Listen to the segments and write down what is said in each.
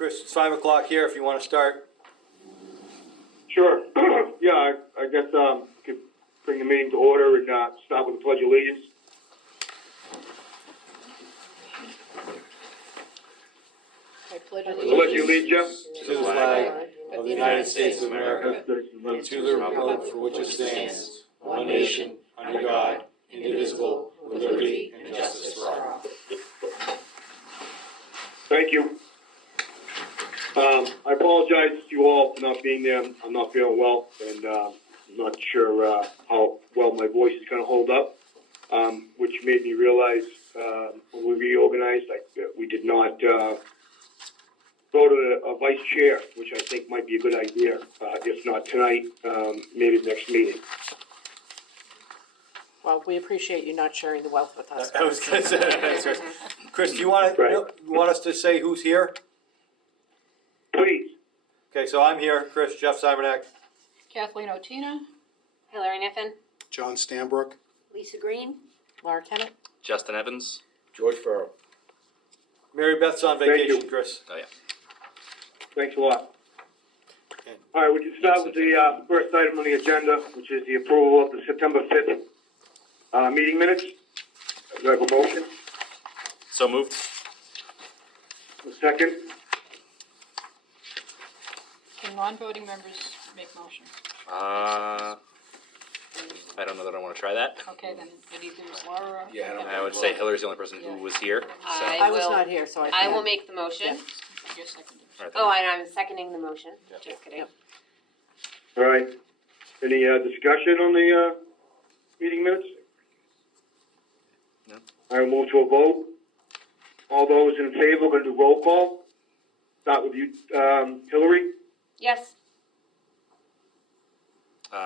Chris, it's 5 o'clock here if you want to start. Sure. Yeah, I guess could bring the meeting to order and start with the Pledge of Allegiance. I pledge Pledge allegiance To the flag of the United States of America, and to the republic for which it stands, one nation, under God, indivisible, with liberty and justice for all. Thank you. I apologize to you all for not being there. I'm not feeling well, and I'm not sure how well my voice is going to hold up, which made me realize when we reorganized, we did not go to a vice chair, which I think might be a good idea. If not tonight, maybe the next meeting. Well, we appreciate you not sharing the wealth with us. I was going to say that. Chris, do you want us to say who's here? Please. Okay, so I'm here, Chris, Jeff Simonak. Kathleen Otina. Hillary Niffen. John Stanbrook. Lisa Green. Laura Kennett. Justin Evans. George Farrell. Mary Beth's on Thank vacation, you. Chris. Oh, yeah. Thanks a lot. All right, we can start with the first item on the agenda, which is the approval of the September 5th meeting minutes. Do I have a motion? So moved. A second? Can non-voting members make motions? I don't know that I want to try that. Okay, then it either is Laura. Yeah, I don't I would say Hillary's the only person who was here. So. I was not here, so I I can't. will make the motion. You're seconding. All right, Oh, and I'm seconding the motion. Yeah. Just kidding. All right. Any discussion on the meeting minutes? No. I will move to a vote. All those in favor, we're going to do roll call. Start with you, Hillary. Yes.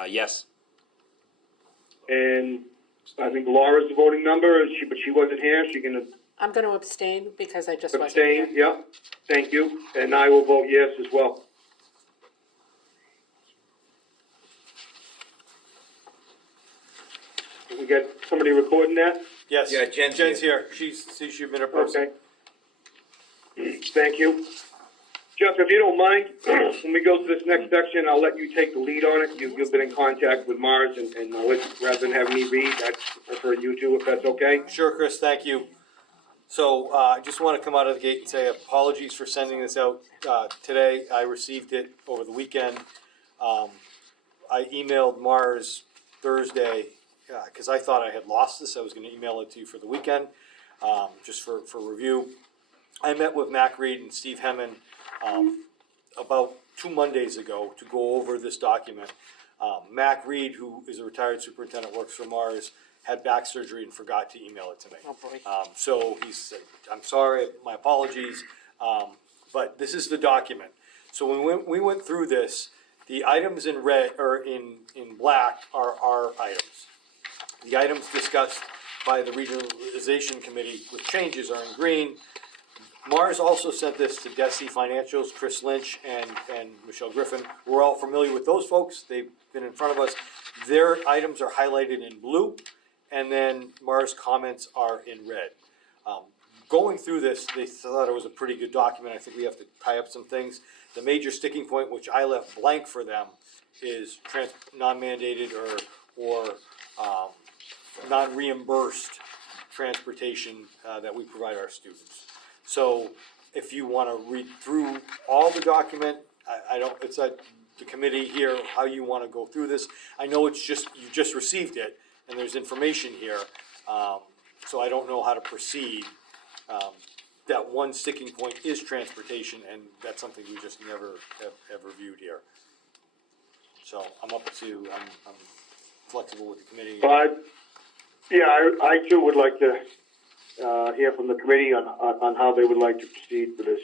Yes. And I think Laura's the voting member, but she wasn't here. She can I'm going to abstain because I just wasn't abstain. here. Yeah. Thank you. And I will vote yes as well. Did we get somebody recording that? Yes, Yeah, Jen's here. She's been a person. Okay. Thank you. Jeff, if you don't mind, when we go to this next section, I'll let you take the lead on it. You've been in contact with Mars, and I'll let, rather than have me read, I prefer you to, if that's okay. Sure, Chris, thank you. So I just want to come out of the gate and say apologies for sending this out today. I received it over the weekend. I emailed Mars Thursday because I thought I had lost this. I was going to email it to you for the weekend, just for review. I met with Mac Reed and Steve Hemman about 2 Mondays ago to go over this document. Mac Reed, who is a retired superintendent, works for Mars, had back surgery and forgot to email it to me. Oh, boy. So he said, I'm sorry, my apologies, but this is the document. So when we went through this, the items in red, or in black, are our items. The items discussed by the regionalization committee with changes are in green. Mars also sent this to DESI Financials, Chris Lynch and Michelle Griffin. We're all familiar with those folks. They've been in front of us. Their items are highlighted in blue, and then Mars' comments are in red. Going through this, they thought it was a pretty good document. I think we have to tie up some things. The major sticking point, which I left blank for them, is non-mandated or non-reimbursed transportation that we provide our students. So if you want to read through all the document, I don't, it's at the committee here, how you want to go through this. I know it's just, you just received it, and there's information here, so I don't know how to proceed. That one sticking point is transportation, and that's something we just never have reviewed here. So I'm up to, I'm flexible with the committee. Yeah, I too would like to hear from the committee on how they would like to proceed with this.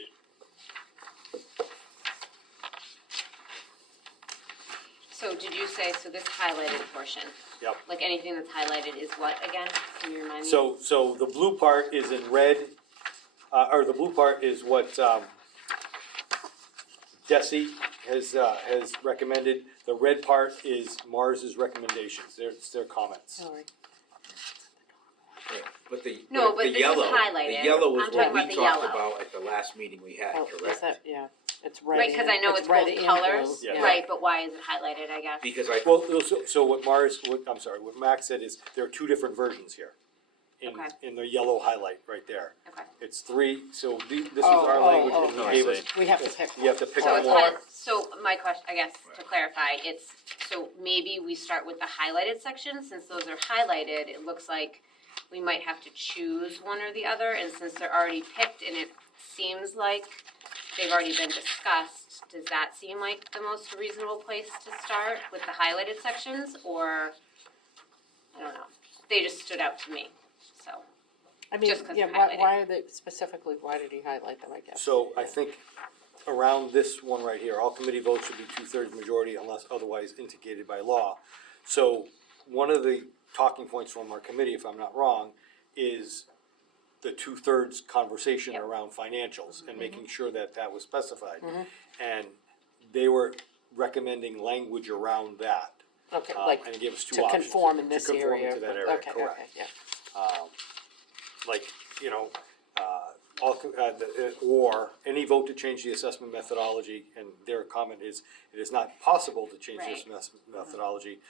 So did you say, so this highlighted portion? Yep. Like anything that's highlighted is what again? Can you remind me? So the blue part is in red, or the blue part is what DESI has recommended. The red part is Mars's recommendations. It's their comments. Hillary. But the, No, but the this is yellow, highlighted. the yellow was I'm what talking we about the talked yellow. about at the last meeting we had, Oh, is correct? that, yeah, it's red. Right, because I know it's red both and colors, blue, Yeah. right, but why is it highlighted, I guess? Because I, Well, so what what Max said is there are two different versions here. Okay. In the yellow highlight right there. Okay. It's three, so this is Oh, our oh, language oh, and I he gave us. see. We have to pick You have to pick So one it's more. so my question, I guess, to clarify, it's, so maybe we start with the highlighted section, since those are highlighted, it looks like we might have to choose one or the other, and since they're already picked and it seems like they've already been discussed, does that seem like the most reasonable place to start with the highlighted sections, or, I don't know, they just stood out to me, so. I mean, Just 'cause yeah, they're why highlighted. are they, specifically, why did he highlight them, I guess? So I think around this one right here, all committee votes should be 2/3 majority unless otherwise indicated by law. So one of the talking points from our committee, if I'm not wrong, is the 2/3 conversation Yep. around financials and making sure that that was specified. And they were recommending language around that. Okay, like, And it gave us two to options. conform in this To conform area. to that area, Okay, correct. okay, yeah. Like, you know, or any vote to change the assessment methodology, and their comment is, it is not possible to change this Right. methodology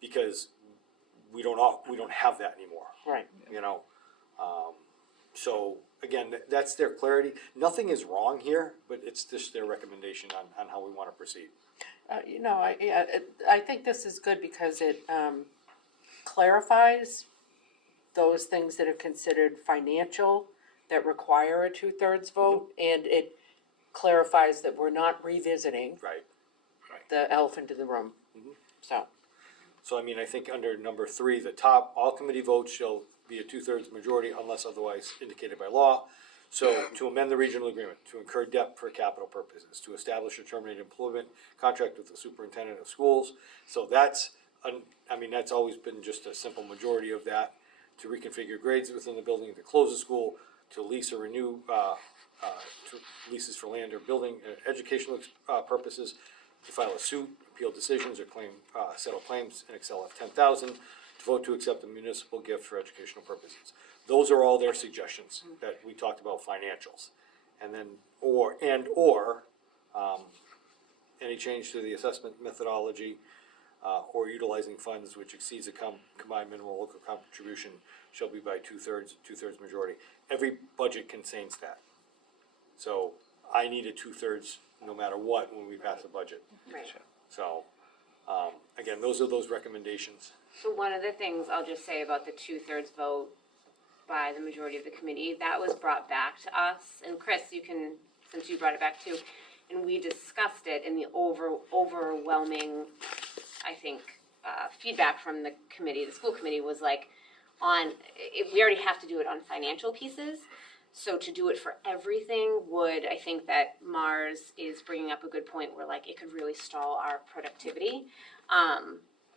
because we don't have that anymore, Right. you know? So, again, that's their clarity. Nothing is wrong here, but it's just their recommendation on how we wanna proceed. You know, I think this is good because it clarifies those things that are considered financial that require a 2/3 vote, and it clarifies that we're not revisiting Right. the elephant in the room. So, So I mean, I think under number 3, the top, all committee votes shall be a 2/3 majority unless otherwise indicated by law. So to amend the regional agreement, to incur debt for capital purposes, to establish or terminate employment contract with the superintendent of schools. So that's, that's always been just a simple majority of that. To reconfigure grades within the building, to close the school, to lease or renew, to leases for land or building, educational purposes, to file a suit, appeal decisions, or settle claims in excess of 10,000, to vote to accept a municipal gift for educational purposes. Those are all their suggestions that we talked about financials. And then, or any change to the assessment methodology, or utilizing funds which exceeds a combined minimum local contribution shall be by 2/3 majority. Every budget contains that. So I need a 2/3 no matter what when we pass a budget. Right. So, again, those are those recommendations. So one of the things I'll just say about the 2/3 vote by the majority of the committee, that was brought back to us, and Chris, you can, since you brought it back too, and we discussed it, and the overwhelming, I think, feedback from the committee, the school committee, was like, we already have to do it on financial pieces, so to do it for everything would, I think that Mars is bringing up a good point where like it could really stall our productivity.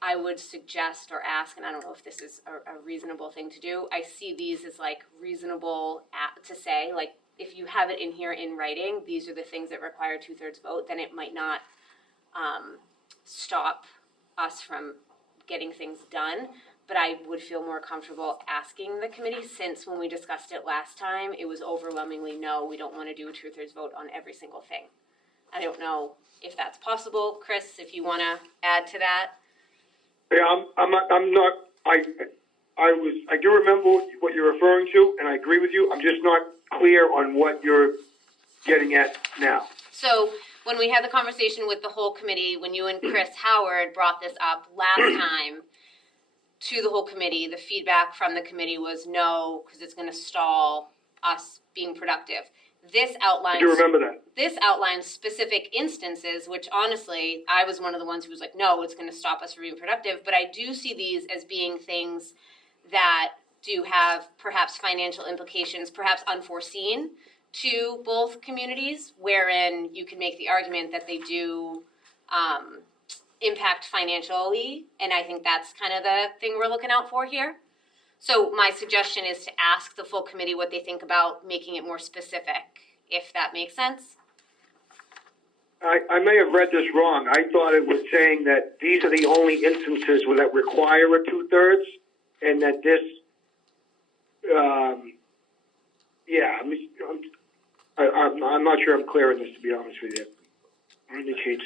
I would suggest or ask, and I don't know if this is a reasonable thing to do, I see these as like reasonable to say, like if you have it in here in writing, these are the things that require 2/3 vote, then it might not stop us from getting things done. But I would feel more comfortable asking the committee, since when we discussed it last time, it was overwhelmingly no, we don't want to do a 2/3 vote on every single thing. I don't know if that's possible. Chris, if you want to add to that. Yeah, I do remember what you're referring to, and I agree with you. I'm just not clear on what you're getting at now. So when we had the conversation with the whole committee, when you and Chris Howard brought this up last time to the whole committee, the feedback from the committee was no, because it's going to stall us being productive. This outlines. I do remember that. This outlines specific instances, which honestly, I was one of the ones who was like, no, it's going to stop us from being productive. But I do see these as being things that do have perhaps financial implications, perhaps unforeseen to both communities, wherein you can make the argument that they do impact financially. And I think that's kind of the thing we're looking out for here. So my suggestion is to ask the full committee what they think about making it more specific, if that makes sense. I may have read this wrong. I thought it was saying that these are the only instances that require a 2/3, and that this yeah, I'm not sure I'm clear on this, to be honest with you. Indicates.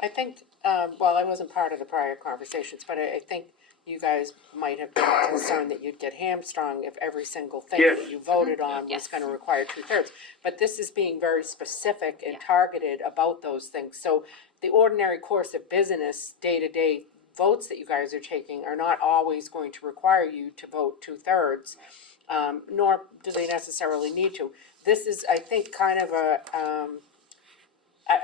I think, well, I wasn't part of the prior conversations, but I think you guys might have been concerned that you'd get hamstrung if every single thing Yes. that you voted on was Yes. gonna require 2/3. But this is being very specific and Yeah. targeted about those things. So the ordinary course of business, day-to-day votes that you guys are taking are not always going to require you to vote 2/3, nor do they necessarily need to. This is, I think, kind of a,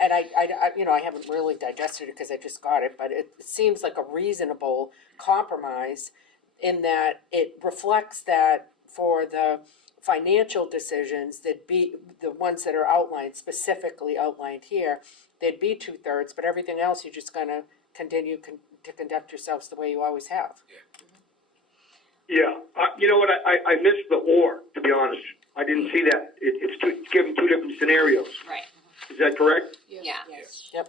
and I, you know, I haven't really digested it because I just got it, but it seems like a reasonable compromise in that it reflects that for the financial decisions, that be, the ones that are outlined, specifically outlined here, they'd be 2/3, but everything else, you're just gonna continue to conduct yourselves the way you always have. Yeah, you know what, I missed the or, to be honest. I didn't see that. It's given two different scenarios. Right, Is that correct? yeah. Yep.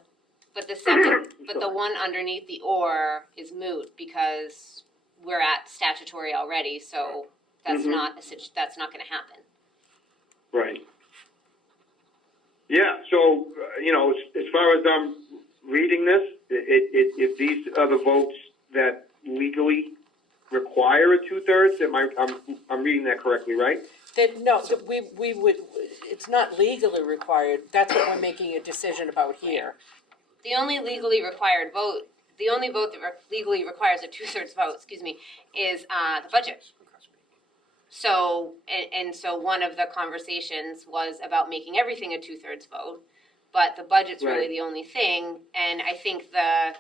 But the second, but the one underneath the or is moot because we're at statutory already, so that's Mhm. not, that's not gonna happen. Right. Yeah, so, you know, as far as I'm reading this, if these are the votes that legally require a 2/3, I'm reading that correctly, right? That, no, that we would, it's not legally required, that's what we're making a decision about here. The only legally required vote, the only vote that legally requires a 2/3 vote, excuse me, is, the budget. So, and so one of the conversations was about making everything a 2/3 vote, but the budget's really Right. the only thing, and I think the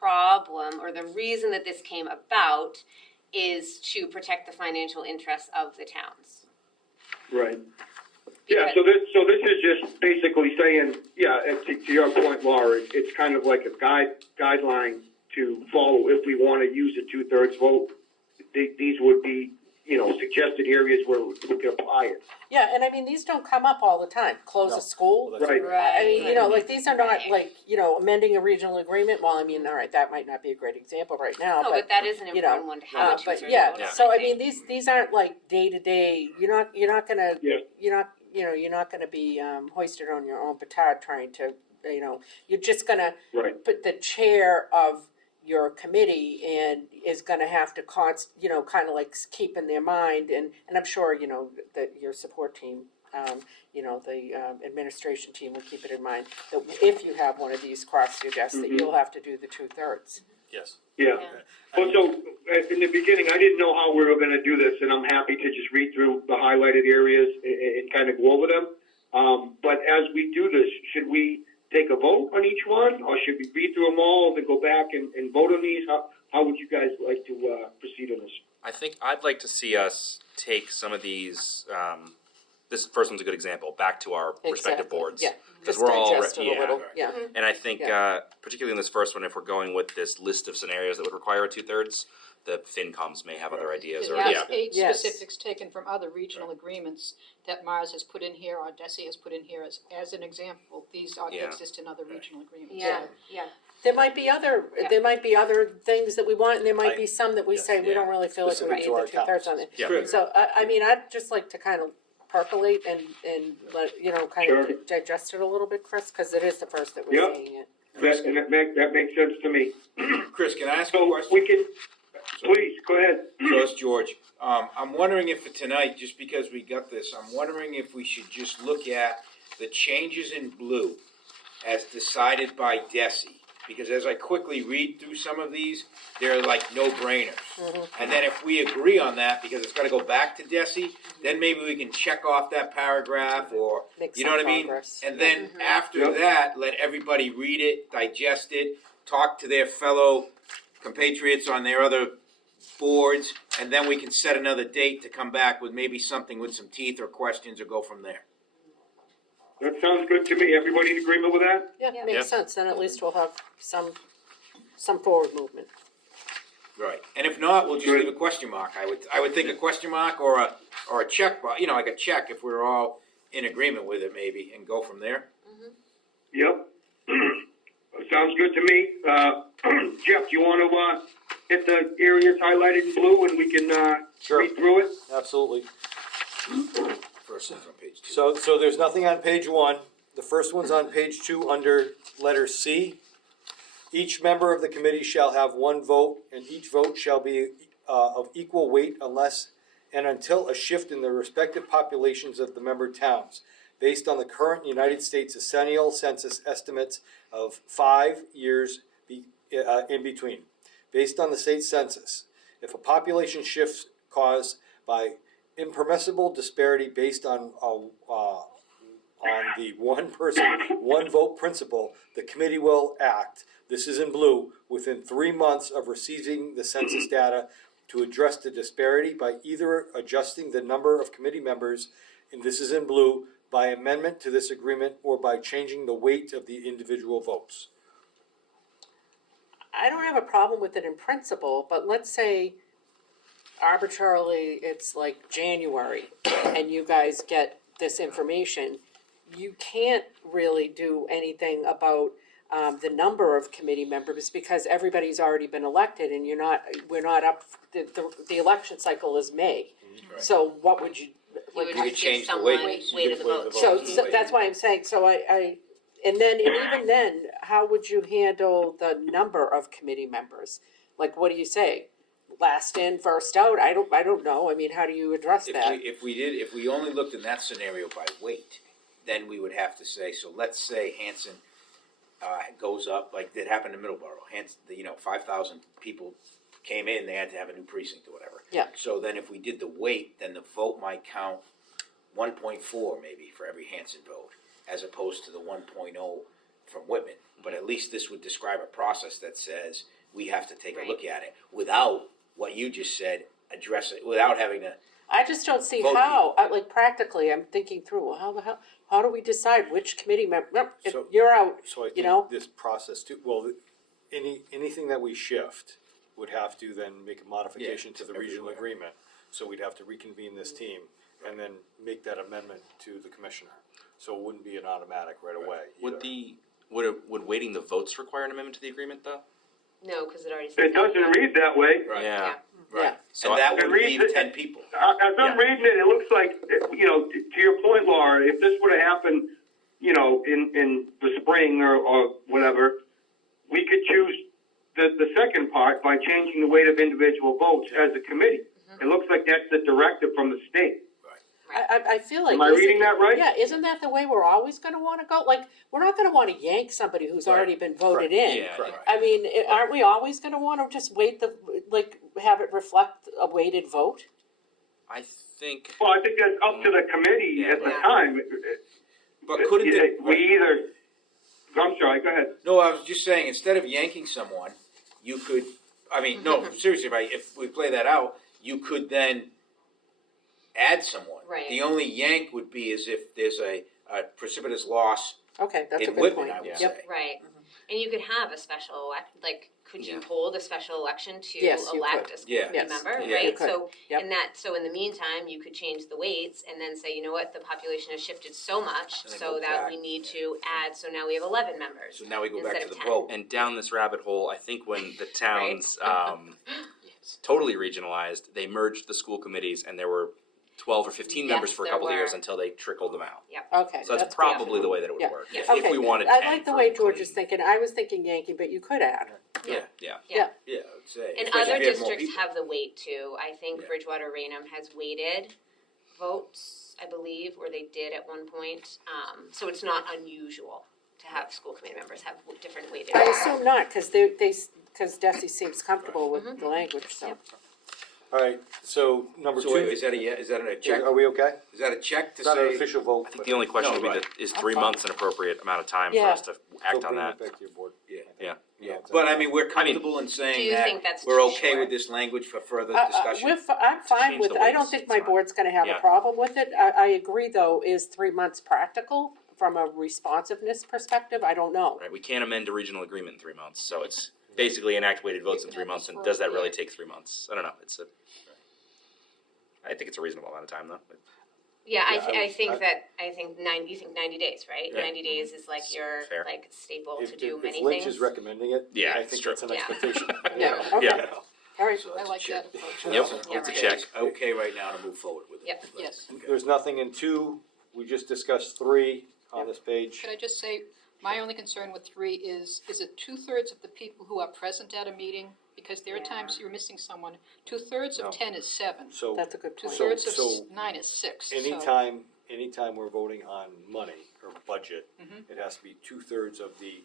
problem, or the reason that this came about is to protect the financial interests of the towns. Right. Yeah, Because- so this is just basically saying, yeah, to your point, Laura, it's kind of like a guideline to follow if we want to use a 2/3 vote. These would be, you know, suggested areas where we could apply it. Yeah, and I mean, these don't come up all the time, close No. a school. Well, that's Right. I mean, you know, like, these are not Right. like, you know, amending a regional agreement, well, I mean, all right, that might not be a great example right now, No, but. but that is an you know, important one to have a 2/3 But vote yeah, on, so I think. mean, these aren't like day-to-day, you're not gonna, Yeah. you're not gonna be hoisted on your own petard trying to, you know, you're just gonna Right. put the chair of your committee and is gonna have to you know, kind of like keep in their mind, and I'm sure, you know, that your support team, you know, the administration team will keep it in mind, that if you have one of these cross your desk, that Mhm. you'll have to do the 2/3. Yes. Yeah. Well, so in the beginning, I didn't know how we were going to do this, and I'm happy to just read through the highlighted areas and kind of go over them. But as we do this, should we take a vote on each one, or should we read through them all, then go back and vote on these? How would you guys like to proceed on this? I think I'd like to see us take some of these. This first one's a good example. Back to our respective Exactly, boards, yeah. because Just we're all digest it a little, yeah. And I think, particularly in this first one, if we're going with this list of scenarios that would require a 2/3, the FinComs may have other ideas. Or There's 8 Yes. specifics taken from other regional agreements that Mars has put in here, or Desi has put in here as an example. These Yeah. exist in other regional agreements. Yeah, yeah. There might be other, Yeah. there might be other things that we want, and there might I- be some that we yes, say, we yeah. don't really feel like we Specific need to our the 2/3 on towns. it. Yeah. So, I mean, I'd just like to kind of percolate and let, you know, kind Sure. of digest it a little bit, Chris, because it is the first that we're Yep. seeing it. That makes sense to me. Chris, can I ask a So question? we can, please, go ahead. So it's George. I'm wondering if for tonight, just because we got this, I'm wondering if we should just look at the changes in blue as decided by Desi. Because as I quickly read through some of these, they're like no-brainers. And then if we agree on that, because it's gotta go back to Desi, then maybe we can check off that paragraph or, Make you know some what I mean? progress. And then after Yep. that, let everybody read it, digest it, talk to their fellow compatriots on their other boards, and then we can set another date to come back with maybe something with some teeth or questions or go from there. That sounds good to me. Everybody in agreement with that? Yeah, Yeah. makes Yeah. sense, then at least we'll have some forward movement. Right. And if not, we'll just Good. leave a question mark. I would think a question mark or a check, you know, like a check if we're all in agreement with it maybe, and go from there. Yep. Sounds good to me. Jeff, do you want to hit the areas highlighted in blue and we can Sure. read through it? Absolutely. First one's on page 2. So there's nothing on page 1. The first one's on page 2 under letter C. Each member of the committee shall have one vote, and each vote shall be of equal weight unless and until a shift in the respective populations of the member towns, based on the current United States decennial census estimates of 5 years in between, based on the state census. If a population shifts caused by impermissible disparity based on the one person, one vote principle, the committee will act, this is in blue, within 3 months of receiving the census data to address the disparity by either adjusting the number of committee members, and this is in blue, by amendment to this agreement or by changing the weight of the individual votes. I don't have a problem with it in principle, but let's say arbitrarily it's like January and you guys get this information. You can't really do anything about the number of committee members because everybody's already been elected and we're not up, the election cycle is May. So what would you? You would You could just change give the someone weight. weight of the vote. So that's why I'm saying, and even then, how would you handle the number of committee members? Like, what do you say? Last in, first out? I don't know. I mean, how do you address that? If we only looked in that scenario by weight, then we would have to say, so let's say Hanson goes up, like it happened in Middleborough. Hanson, 5,000 people came in, they had to have a new precinct or whatever. Yeah. So then if we did the weight, then the vote might count 1.4 maybe for every Hanson vote, as opposed to the 1.0 from Whitman. But at least this would describe a process that says we have to take a look at it without what you just said, address it, without having to. I just don't see Vote how, like practically, I'm thinking through, well, how the hell, how do we decide which committee member, So- you're out, So I you know? think this process too, well, anything that we shift would have to then make a modification to the regional everywhere. agreement. So we'd have to reconvene this team and then make that amendment to the commissioner. So it wouldn't be an automatic right away. Would either. would weighting the votes require an amendment to the agreement though? No, because it already. It doesn't read that way. Right. Yeah. Yeah. So And that It would reads leave it- 10 people. As I'm reading it, it looks like, to your point, Laura, if this would have happened, in the spring or whatever, we could choose the second part by changing the weight of individual votes as a committee. It looks like that's the directive from the state. I feel like. Am I reading that right? Yeah, isn't that the way we're always gonna wanna go? Like, we're not gonna wanna yank somebody who's already been voted in. Yeah. Right. I mean, aren't we always gonna wanna just have it reflect a weighted vote? I think. Well, I think that's up to the committee at the time. But couldn't it? We either, I'm sorry, go ahead. No, I was just saying, instead of yanking someone, you could, no, seriously, if we play that out, you could then add someone. Right. The only yank would be as if there's a precipitous loss Okay, that's a in good Whitman, point. I would Yeah. say. Right, and you could have a special could you Yeah. hold a special election to Yes, you elect could. a school Yeah. committee Yes. member, Yeah. right? You could. So, Yep. so in the meantime, you could change the weights and then say, you know what, the population has shifted so much, And then so go that back. we need to add, so now we have 11 members. So now we go back Instead to of the 10. vote. And down this rabbit hole, I think when the towns totally regionalized, they merged the school committees, and there were 12 or 15 members Yes, for a there couple of were. years until they trickled them out. Okay, So that's probably the way that it would Yeah. work. Yeah. If we wanted 10 I like the for way George clean. is thinking. I was thinking yanking, but you could add. Yeah, Yeah. I would say. And especially other if you have more districts people. have the weight too. I think Yeah. Bridgewater Raynham has weighted votes, I believe, or they did at one point. So it's not unusual to have school committee members have different weighted. I assume not, because because Desi seems comfortable with the language, so. All right, so number So two, wait, is that a check? are we okay? Is that a check to It's not an say? official vote. I think the only question No, would be right. that is I'm 3 fine. months an appropriate amount of time for Yeah. us to act on that? Back to your board. Yeah. Yeah. Yeah, but we're comfortable in Do saying you that think that's we're too okay short? with this language for further I'm discussion. fine change with, the I don't weights, think it's my fine. board's gonna have a Yeah. problem with it. I agree, though, is 3 months practical from a responsiveness perspective? I don't know. Right, we can't amend a regional agreement in 3 months, so it's basically enact weighted votes in 3 months, and does that really take 3 months? I don't know, I think it's a reasonable amount of time, though. Yeah, Yeah, I think 90 days, right? Yeah. 90 days is like your Fair. staple If to do if many Lynch things. is recommending it, Yeah, I it's think true. that's an Yeah. expectation. Yeah, okay. Yeah. All right. So I that's a like check. that approach. Yep, Yeah, it's a right. check. Okay right now to move forward with it. Yep. Yes. There's nothing in 2, we just discussed 3 on this page. Could I just say, my only concern with 3 is it 2/3 of the people who are present at a meeting? Because there are Yeah. times you're missing someone. 2/3 No. of 10 is 7. So That's a good point. 2/3 of So- 9 is 6. so- anytime we're voting on money or budget, it has to be 2/3 of the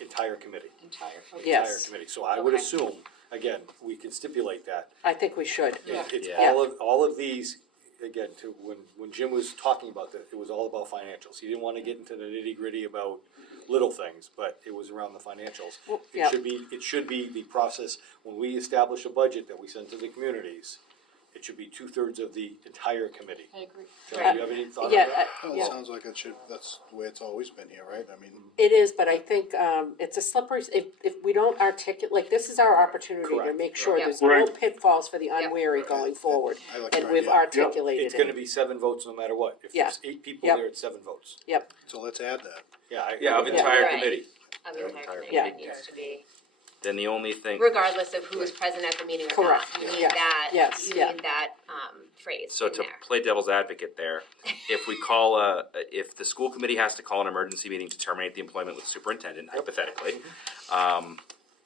entire committee. Entire, The okay. Yes. Entire committee. So I would Okay. assume, again, we can stipulate that. I think we should. Yeah. It's Yeah. all of these, again, when Jim was talking about this, it was all about financials. He didn't want to get into the nitty-gritty about little things, but it was around the financials. Well, yeah. It should be the process, when we establish a budget that we send to the communities, it should be 2/3 of the entire committee. I agree. John, do you have any thought on Yeah, that? Well, yeah. it sounds like it should, that's the way it's always been here, right? I mean, It is, but I think it's a slippery, if we don't articulate, like, this is our opportunity to Correct. make sure Right. there's no Right. pitfalls for the Yep. unwary going forward. I like And your we've idea. articulated It's gonna it. be 7 votes no matter what. If Yeah. there's 8 people Yep. there, it's 7 votes. Yep, So let's add that. Yeah. Yeah, of I- entire Right. committee. Of the entire committee, Yeah. it needs to be, Then the only thing, regardless of who is present at the meeting or not. Correct. You need Yeah. that, Yes, you yeah. need that, phrase so in to there. play devil's advocate there, if we if the school committee has to call an emergency meeting to terminate the employment with the superintendent, hypothetically,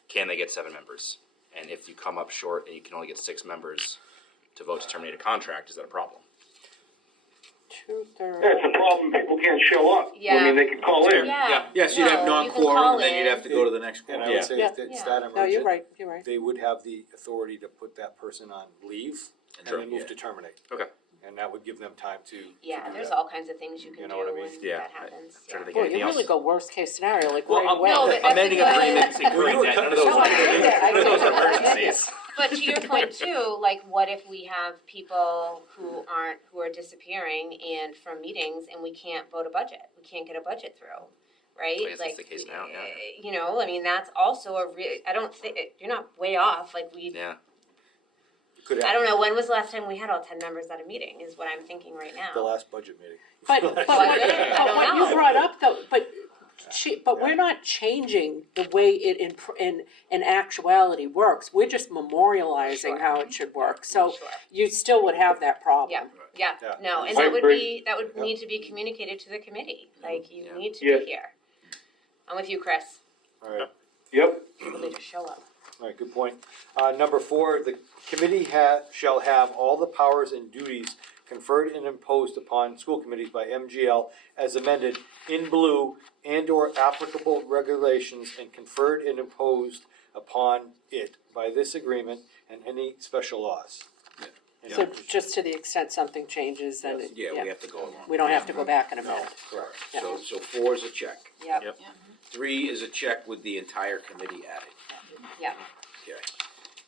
can they get 7 members? And if you come up short and you can only get 6 members to vote to terminate a contract, is that a problem? 2/3. That's a problem, people can't show up. I Yeah. mean, they can call in. Yeah. Yes, you'd have No, you can non-quorum, call and then you'd in. have to go to the next And quorum. I would say Yeah. if it's Yeah. that No, emergent. you're right, you're right. They would have the authority to put that person on leave and then move yeah. to terminate. Okay. And that would give them time to Yeah, do there's that. all kinds of things you can You do know what I mean? when Yeah. that happens, I'm trying to think Boy, anything you really else. go worst case scenario, like Well, right away. no, but that's amending a good- agreements, including that, none of those, No, I get it. none of those are emergencies. But to your point too, like what if we have people who are disappearing and from meetings and we can't vote a budget? We can't get a budget through, right? I guess that's the case now, yeah. You know, I mean, that's also I don't think, you're not way off, like Yeah. Could I don't happen. know, when was the last time we had all 10 members at a meeting, is what I'm thinking right now. The last budget meeting. But I don't what know. you brought up though, we're not changing the way it in actuality works. We're just memorializing Sure. how it should work. So Sure. you still would have that problem. Yeah. Yeah, Yeah. no, and I that would agree. need to be communicated to the committee, like, you Yeah. need to Yes. be here. I'm with you, Chris, All right. Yep. people need to show up. All right, good point. Number 4, the committee shall have all the powers and duties conferred and imposed upon school committees by MGL as amended in blue and/or applicable regulations and conferred and imposed upon it by this agreement and any special laws. Yeah. So just to the extent something changes, then it- Yeah, we have to go along. we don't have to go back and amend. Correct. So 4 is a check. Yep. Yep. 3 is a check with the entire committee added. Yep. Okay.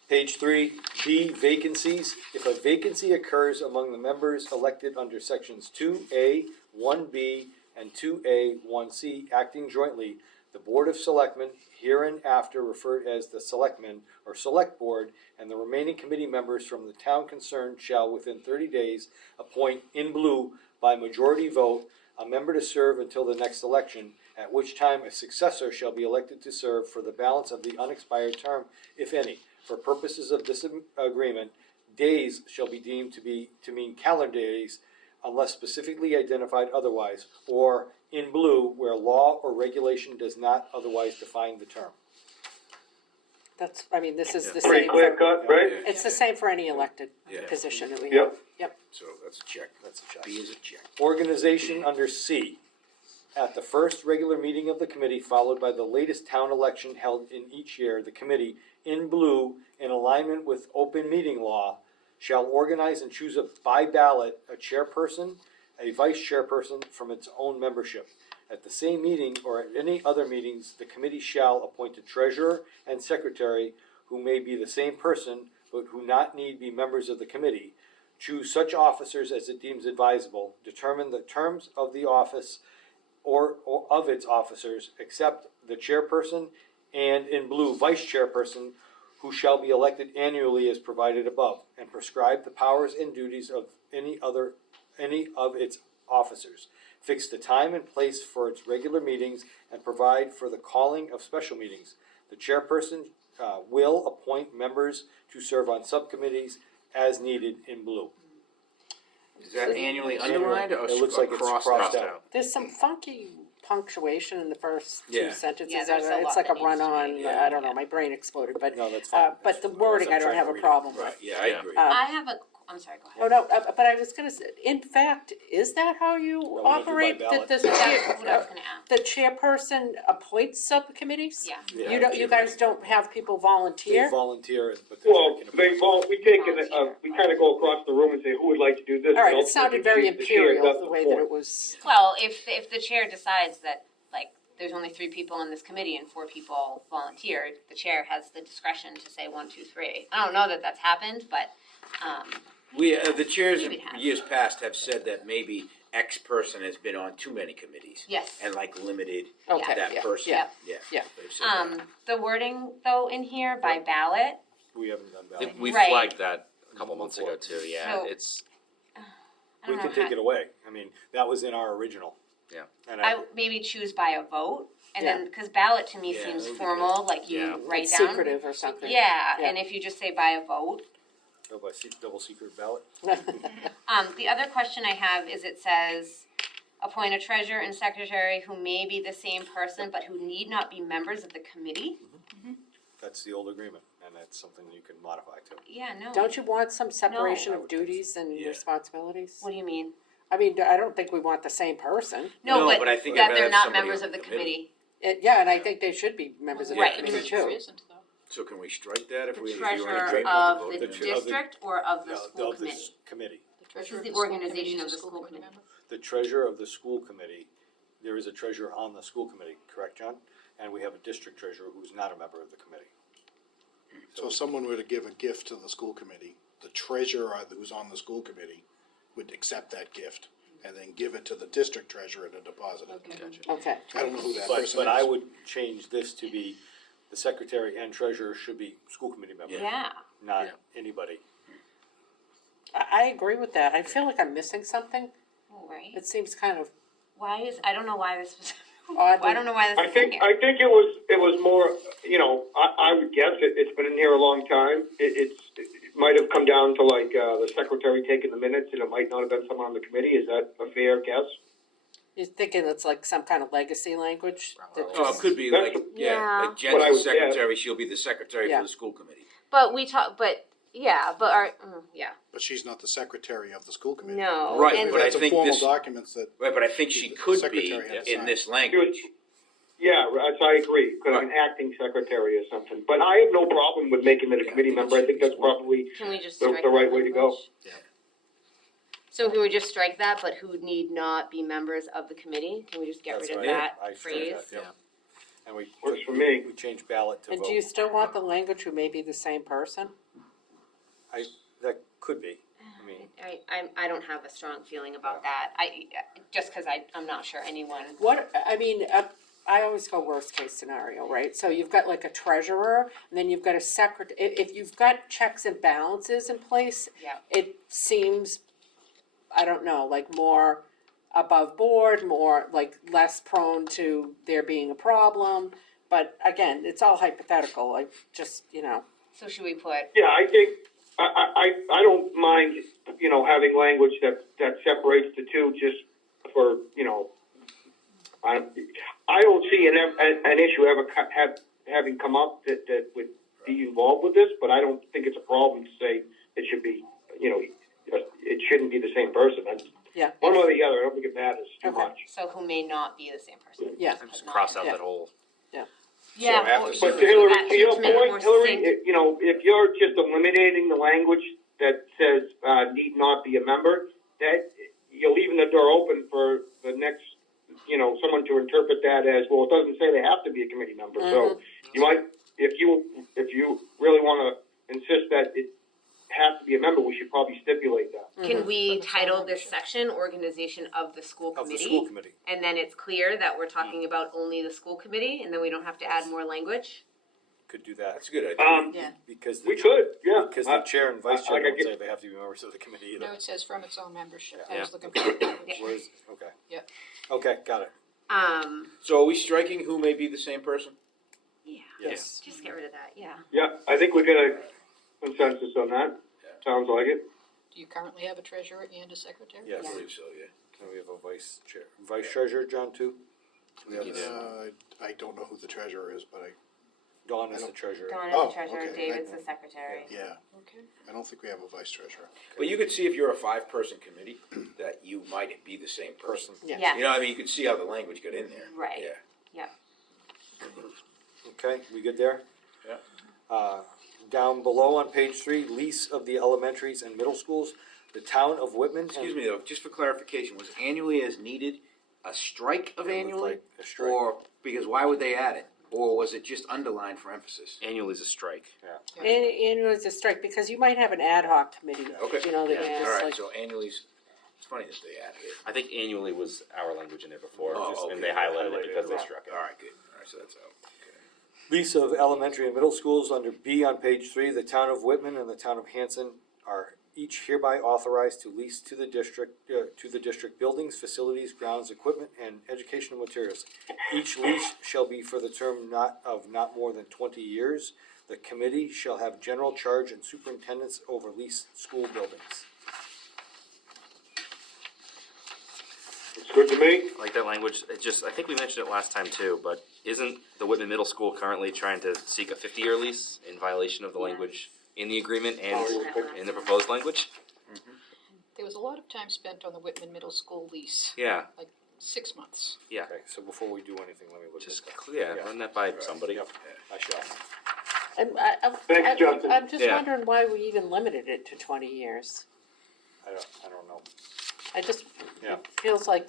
Page 3, B, vacancies. If a vacancy occurs among the members elected under sections 2A, 1B, and 2A, 1C, acting jointly, the Board of Selectmen, hereinafter referred as the Selectmen or Select Board, and the remaining committee members from the town concerned shall, within 30 days, appoint in blue by majority vote a member to serve until the next election, at which time a successor shall be elected to serve for the balance of the unexpired term, if any. For purposes of this agreement, days shall be deemed to mean calendar days unless specifically identified otherwise, or in blue where law or regulation does not otherwise define the term. This is the Pretty same clear for, cut, right? it's the same for any elected Yeah. position that we Yep. have. Yep. So that's a check. That's a check. B is a check. Organization under C. At the first regular meeting of the committee, followed by the latest town election held in each year, the committee, in blue, in alignment with open meeting law, shall organize and choose by ballot a chairperson, a vice chairperson from its own membership. At the same meeting or at any other meetings, the committee shall appoint a treasurer and secretary who may be the same person, but who not need be members of the committee. Choose such officers as it deems advisable, determine the terms of the office or of its officers, except the chairperson and, in blue, vice chairperson, who shall be elected annually as provided above, and prescribe the powers and duties of any of its officers. Fix the time and place for its regular meetings, and provide for the calling of special meetings. The chairperson will appoint members to serve on subcommittees as needed in blue. Is that annually underlined or It looks like it's crossed crossed out? out. There's some funky punctuation in the first two Yeah. sentences. Yeah, there's a It's lot like a that needs to be- run-on, yeah. I don't know, my brain exploded, but, No, that's fine. but the That's- wording I'm I don't trying have to a read it. problem with. Right, yeah, I agree. I have I'm sorry, go Oh, ahead. no, but I was gonna say, in fact, is that how you we do by operate? ballot. The That's what I was gonna ask. the chairperson appoints subcommittees? Yeah. Yeah. You guys don't have people They volunteer? volunteer, but they're Well, taking they all, we take it, we kind of go across the room and say, who would like to do this? All right, And it sounded very ultimately, the chair imperial, does the way that point. it was. Well, if the chair decides that, like, there's only 3 people on this committee and 4 people volunteered, the chair has the discretion to say 1, 2, 3. I don't know that that's happened, but, We, the chairs in Maybe it has. years past have said that maybe X person has been on too many committees. yes. And like limited Okay, that yeah, person, yeah, yeah. yeah. They've said that. The wording though in here by ballot, We haven't done ballot. We Right. flagged that a couple months ago too, yeah, So- it's, I We don't know can take how, it away. I mean, that was in our original. Yeah. And I would maybe choose by a vote, and then, cause ballot to me Yeah, seems that would be formal, like Yeah. you write It's down. secretive or something. Yeah, Yeah. and if you just say by a vote. double secret ballot. The other question I have is it says, appoint a treasurer and secretary who may be the same person, but who need not be members of the committee? That's the old agreement, and that's something you can modify too. Yeah, no. Don't you want some separation I of would think so. duties and Yeah. responsibilities? What do you mean? I mean, I don't think we want the same person. No, No, but I think I'd that rather they're have not somebody members on of the the committee. committee. Yeah, and I think they should be members of the Yeah, committee Treasurer too. isn't, though. So can we strike that if The we, if you were in treasurer agreement of with the the vote? district or of the No, school of this committee? committee. The treasurer the of school organization committee of is the a school committee. member. The treasurer of the school committee, there is a treasurer on the school committee, correct, John? And we have a district treasurer who's not a member of the committee. So if someone were to give a gift to the school committee, the treasurer who's on the school committee would accept that gift and then give it to the district treasurer to deposit it. Okay. I don't know who that But, person but is. I would change this to be, the secretary and treasurer should be school committee members, Yeah. not Yeah. anybody. I agree with that. I feel like I'm missing something. Oh, right. It seems kind of I don't know why this was, odd. I don't know why this I is in think, here. I think it was more, you know, I would guess it's been in here a long time. It might have come down to like, the secretary taking the minutes and it might not have been someone on the committee. Is that a fair guess? You're thinking it's like some kind of legacy language? that Oh, it just- could be That's- like, Yeah. like What I Jen's the would guess. secretary, she'll be the secretary Yeah. for the school committee. But yeah. But she's not the secretary of the school committee. No. Right, and but I That's a think formal this- documents that, Right, but I think she The could be secretary had to in sign. this language. Yeah, I agree, could have an acting secretary or something. But I have no problem with making it a committee member. I think that's probably Can we just the strike right that way to go. language? So can we just strike that, but who need not be members of the committee? Can we just get That's rid of right. that I strike phrase? that, yeah. And we, Works for me. we changed ballot to And vote. do you still want the language who may be the same person? That could be, I mean, I don't have a strong feeling about that. Just because I'm not sure anyone. I always go worst case scenario, right? So you've got like a treasurer, and then you've got a secretary. If you've got checks and balances in place, Yeah. it seems, I don't know, like more above board, more like less prone to there being a problem. But again, it's all hypothetical. Like just So should we put? Yeah, I think, I don't mind, you know, having language that separates the two just for, you know, I don't see an issue ever having come up that would be involved with this, but I don't think it's a problem to say it should be, you know, it shouldn't be the same person. Yeah. One or the other, I don't think it matters too Okay. much. So who may not be the same person? Yeah. Just cross out Yeah. that whole, Yeah. So after or- some- But to Hillary, that to your to make it more point, Hillary, succinct. you know, if you're just eliminating the language that says, need not be a member, that you're leaving the door open for the next, you know, someone to interpret that as, well, it doesn't say they have to be a committee member. So you might, if you really want to insist that it has to be a member, we should probably stipulate that. Can we title this section "Organization of the School of the Committee"? school committee. And then it's clear that we're talking about only the school committee, and then we don't have to add more language? Could do that, That's a good idea. Yeah. because We the, could, yeah. because the chair and vice chair like I don't get- say they have to be members of the committee either. No, it says from its own membership. Yeah. I was looking for that language. Whereas, okay. Yep. Okay, got it. So are we striking who may be the same person? Yeah. Yes. Just get rid of that, yeah. Yeah, I think we got a consensus on that. Sounds like it. Do you currently have a treasurer and a secretary? Yes. I believe so, yeah. And we have a vice treasurer, John, too? We have, I don't know who the treasurer is, but Dawn is the treasurer. Dawn is Oh, the treasurer, okay. David's the secretary. yeah, Okay. I don't think we have a vice treasurer. But you could see if you're a 5-person committee, that you might be the same person. Yeah. Yeah, You know what I mean? You could see how the language got in there. Right. Yeah. Okay, we good there? Yeah. Down below on page 3, lease of the elementaries and middle schools, the town of Whitman. Excuse me though, just for clarification, was annually as needed a strike of It looked annually? like a strike. Or, because why would they add it? Or was it just underlined for emphasis? Annually is a strike. And it was a strike, because you might have an ad hoc committee, Okay. you know, that Yeah. you All just right, like, so annually's, it's funny that they added it. I think annually was our language in there before, Oh, just, and okay. they highlighted it because they Highlighted it. struck it. All right, good. All right, so that's out. Okay. Lease of elementary and middle schools under B on page 3, the town of Whitman and the town of Hanson are each hereby authorized to lease to the district buildings, facilities, grounds, equipment, and educational materials. Each lease shall be for the term not more than 20 years. The committee shall have general charge and superintendence over leased school buildings. It's good to me. I like that language. It just, I think we mentioned it last time too, but isn't the Whitman Middle School currently trying to seek a 50-year lease in violation of the language in the agreement and in the proposed language? There was a lot of time spent on the Whitman Middle School lease, Yeah, 6 months. yeah. Okay, so before we do anything, let me look at Just, this. yeah, run that by somebody. Yep, I shall. Thanks, Justin. I'm just Yeah. wondering why we even limited it to 20 years. I don't know. I just, Yeah. it feels like,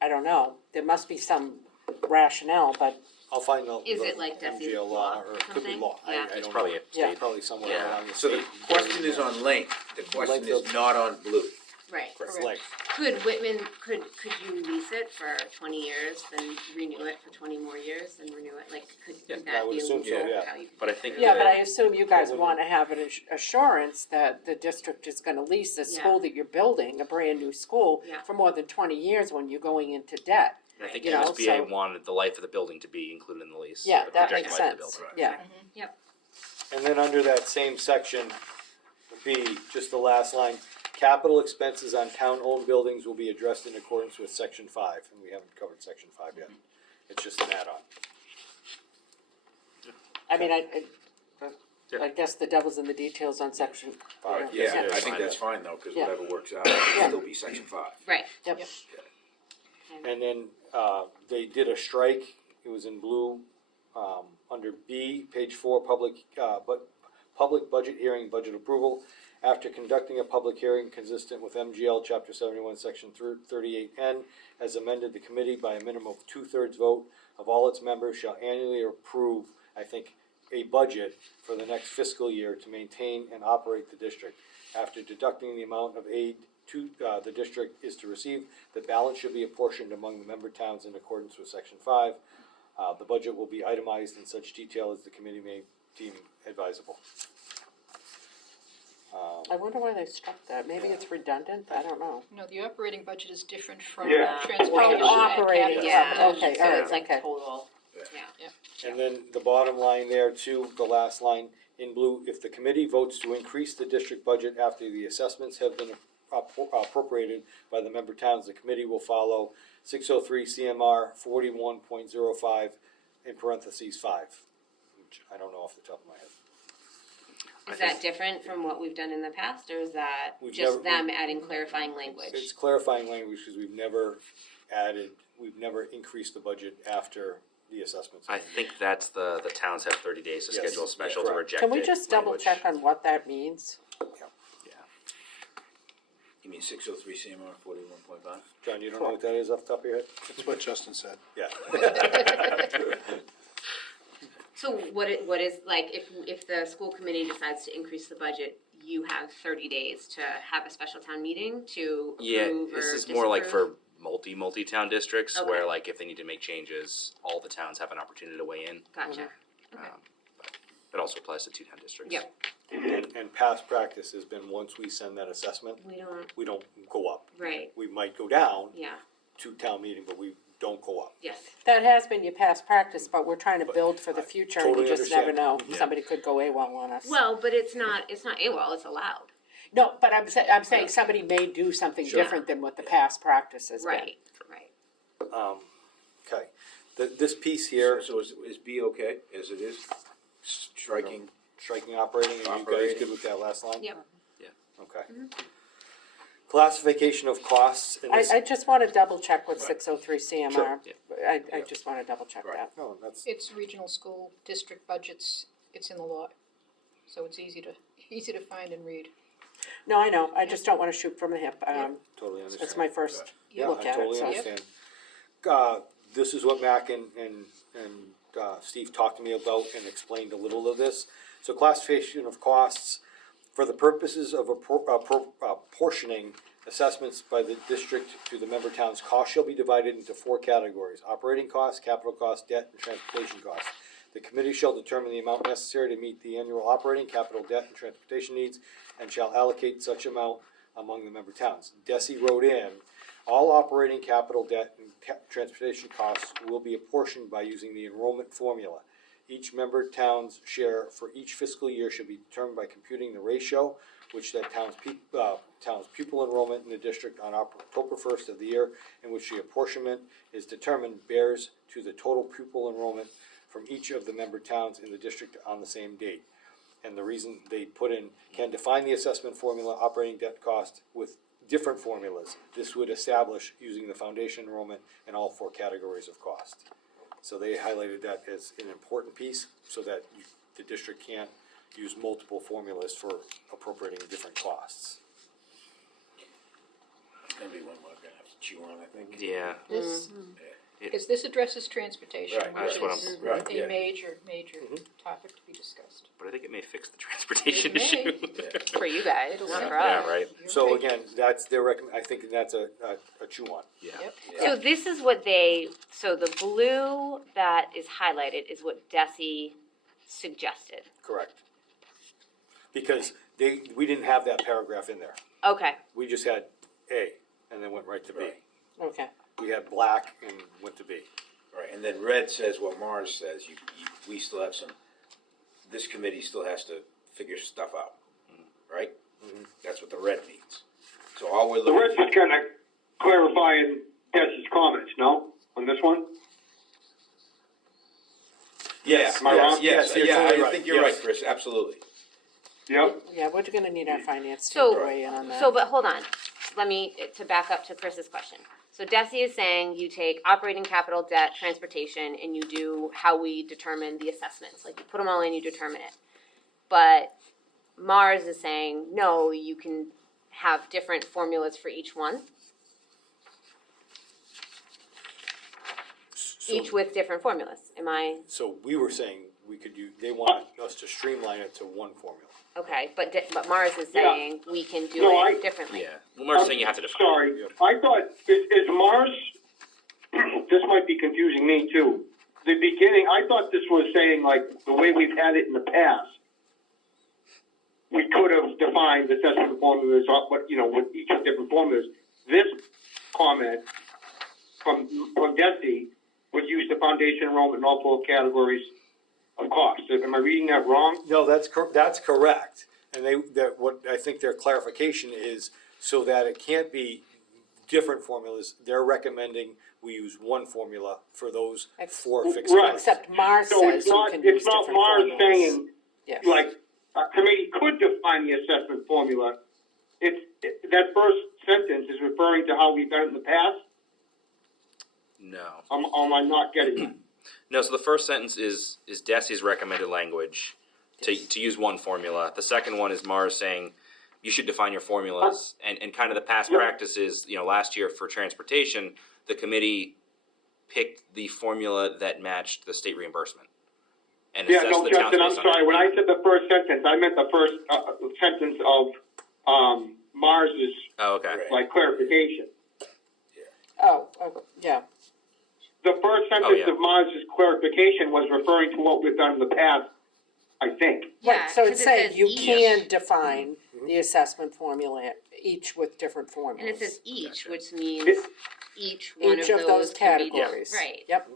I don't know, there must be some rationale, but I'll find out. Is the it like Desi's MGL law or it could be something? law. I Yeah. don't It's know. probably a Yeah. state. Probably somewhere Yeah. around the So the state. question is on length, the question Length is of- not on blue. Right. Correct. Like, Could Whitman, could you lease it for 20 years, then renew it for 20 more years, and renew it, like, could Yeah, could I that would be a assume so, loophole? yeah. How you- But I think yeah, that- but I assume you guys want to have an assurance that the district is going to lease a school Yeah. that you're building, a brand-new school, Yeah. for more than 20 years when you're going into debt. I think You know, MSBA so- wanted the life of the building to be included in the lease. Yeah, the that projected makes life of the sense, building. yeah. Yep. and then under that same section, B, just the last line, capital expenses on town-owned buildings will be addressed in accordance with section 5, and we haven't covered section 5 yet. It's just an add-on. I mean, Yeah. I guess the devil's in the details on section. Five. Yeah, Yes, it I is. think that's fine though, because Yeah. whatever works out, it'll still be section 5. Right. Yep. And then, they did a strike, it was in blue, under B, page 4, public budget hearing, budget approval. After conducting a public hearing consistent with MGL Chapter 71, Section 38N, as amended, the committee by a minimum of 2/3 vote of all its members shall annually approve, I think, a budget for the next fiscal year to maintain and operate the district. After deducting the amount of aid to, the district is to receive, the balance should be apportioned among the member towns in accordance with Section 5. The budget will be itemized in such detail as the committee may deem advisable. I wonder why they struck that. Maybe it's redundant, I don't know. No, the operating budget is different from Yeah. transportation. Oh, operating, and yeah, capital. okay, So all right, it's like okay. total, Yeah. yeah. And then the bottom line there too, the last line in blue, if the committee votes to increase the district budget after the assessments have been appropriated by the member towns, the committee will follow 603 CMR 41.05 in parentheses 5, which I don't know off the top of my head. Is that different from what we've done in the past, or is that We've just never- them adding clarifying language? It's clarifying language because we've never increased the budget after the assessments. I think that's the towns have 30 days to Yes, schedule a special to correct. reject Can we it just double language. check on what that means? Yeah. You mean 603 CMR 41.5? John, you don't know what that is off the top of your head? That's what Justin said. Yeah. So what is, like, if the school committee decides to increase the budget, you have 30 days to have a special town meeting to Yeah, approve or this is more like disapprove? for multi-town districts, Okay. where like if they need to make changes, all the towns have an opportunity to weigh in. Gotcha. Okay. But it also applies to 2-town districts. Yep. And past practice has been, once we send that assessment, we don't go up. Right, We might go down yeah, to town meeting, but we don't go up. yes, That has been your past practice, but we're trying to build for the future, and you totally just never know. understand. Yeah. Somebody could go AWOL on us. Well, but it's not AWOL, it's allowed. No, but I'm saying somebody may do something Sure. different than what the past practice has been. Right. Okay, this piece here, So is B okay, as it is? Striking, striking operating, and you guys Operating. good with that last line? Yep. Okay. Classification of costs, and this, I just wanna double check with 603 CMR. Sure. I just wanna double check Right. that. no, that's, It's regional school district budgets, it's in the law, so it's easy to find and read. No, I know, I just don't wanna shoot from the hip. totally understand. It's my first Yeah, look I at it, totally so. understand. This is what Mac and Steve talked to me about and explained a little of this. So classification of costs, for the purposes of apportioning assessments by the district to the member towns, costs shall be divided into 4 categories: operating costs, capital costs, debt, and transportation costs. The committee shall determine the amount necessary to meet the annual operating, capital, debt, and transportation needs, and shall allocate such amount among the member towns. Desi wrote in, all operating, capital, debt, and transportation costs will be apportioned by using the enrollment formula. Each member town's share for each fiscal year should be determined by computing the ratio which that town's pupil enrollment in the district on October 1st of the year in which the apportionment is determined bears to the total pupil enrollment from each of the member towns in the district on the same date. And the reason they put in, can define the assessment formula, operating debt cost with different formulas. This would establish using the foundation enrollment in all 4 categories of cost. So they highlighted that as an important piece so that the district can't use multiple formulas for appropriating different costs. it's gonna be one we're gonna have to chew on, I think. Yeah. This, It- because this addresses transportation, Right, which that's what is right, yeah. a major topic to be discussed. But I think it may fix the transportation It may. issue. For you guys, It'll not help. for us. Yeah, right. You're So right. again, that's their I think that's a chew on. Yeah. Yep. So this is what so the blue that is highlighted is what Desi suggested. Correct. Because we didn't have that paragraph in there. Okay, We just had A and then went right to B. Right. Okay, We had black and went to B. Right, and then red says what Mars says, we still have this committee still has to figure stuff out, right? That's what the red means. So all we're The looking. red's just kind of clarifying Desi's comments, no, on this one? Yes, Am I wrong? Yes, you're yeah, totally I right. think you're Yes. right, Chris, absolutely. Yep. yeah, we're gonna need our finance team So- to weigh in on that. but hold on, to back up to Chris's question. So Desi is saying you take operating capital, debt, transportation, and you do how we determine the assessments. Like you put them all in, you determine it. But Mars is saying, no, you can have different formulas for each one, each with different formulas. Am I, So we were saying we could use, they wanted us to streamline it to one formula. okay, but Mars is Yeah. saying we can do No, it differently. Yeah. Well, Mark's saying you have to define. Sorry, I thought, is Mars, this might be confusing me too. The beginning, I thought this was saying like, the way we've had it in the past, we could have defined assessment formulas, but, with each of different formulas. This comment from Desi would use the foundation enrollment in all 4 categories of costs. Am I reading that wrong? No, that's correct. And what I think their clarification is, so that it can't be different formulas, they're recommending we use one formula for those 4 fixed Right. costs. Except Mars So says it's you not, can use it's not different Mars formulas. saying, Yes. like, a committee could define the assessment formula. That first sentence is referring to how we've done it in the past. No. Am I not getting it? No, so the first sentence is Desi's recommended language to use one formula. The second one is Mars saying you should define your formulas. And kind of the past Yep. practice is, last year for transportation, the committee picked the formula that matched the state reimbursement. And Yeah, assessed no, the towns Justin, I'm based on sorry. that. When I said the first sentence, I meant the first sentence of Mars's, Oh, okay. Right. like, clarification. Oh, yeah, The first sentence yeah. of Mars's clarification was referring to what we've done in the past, I think. right, so 'cause it's it saying says you each. can define the assessment formula, each with different formulas. And it says each, which means It- each one Each of of those can be categories. Right. Yep,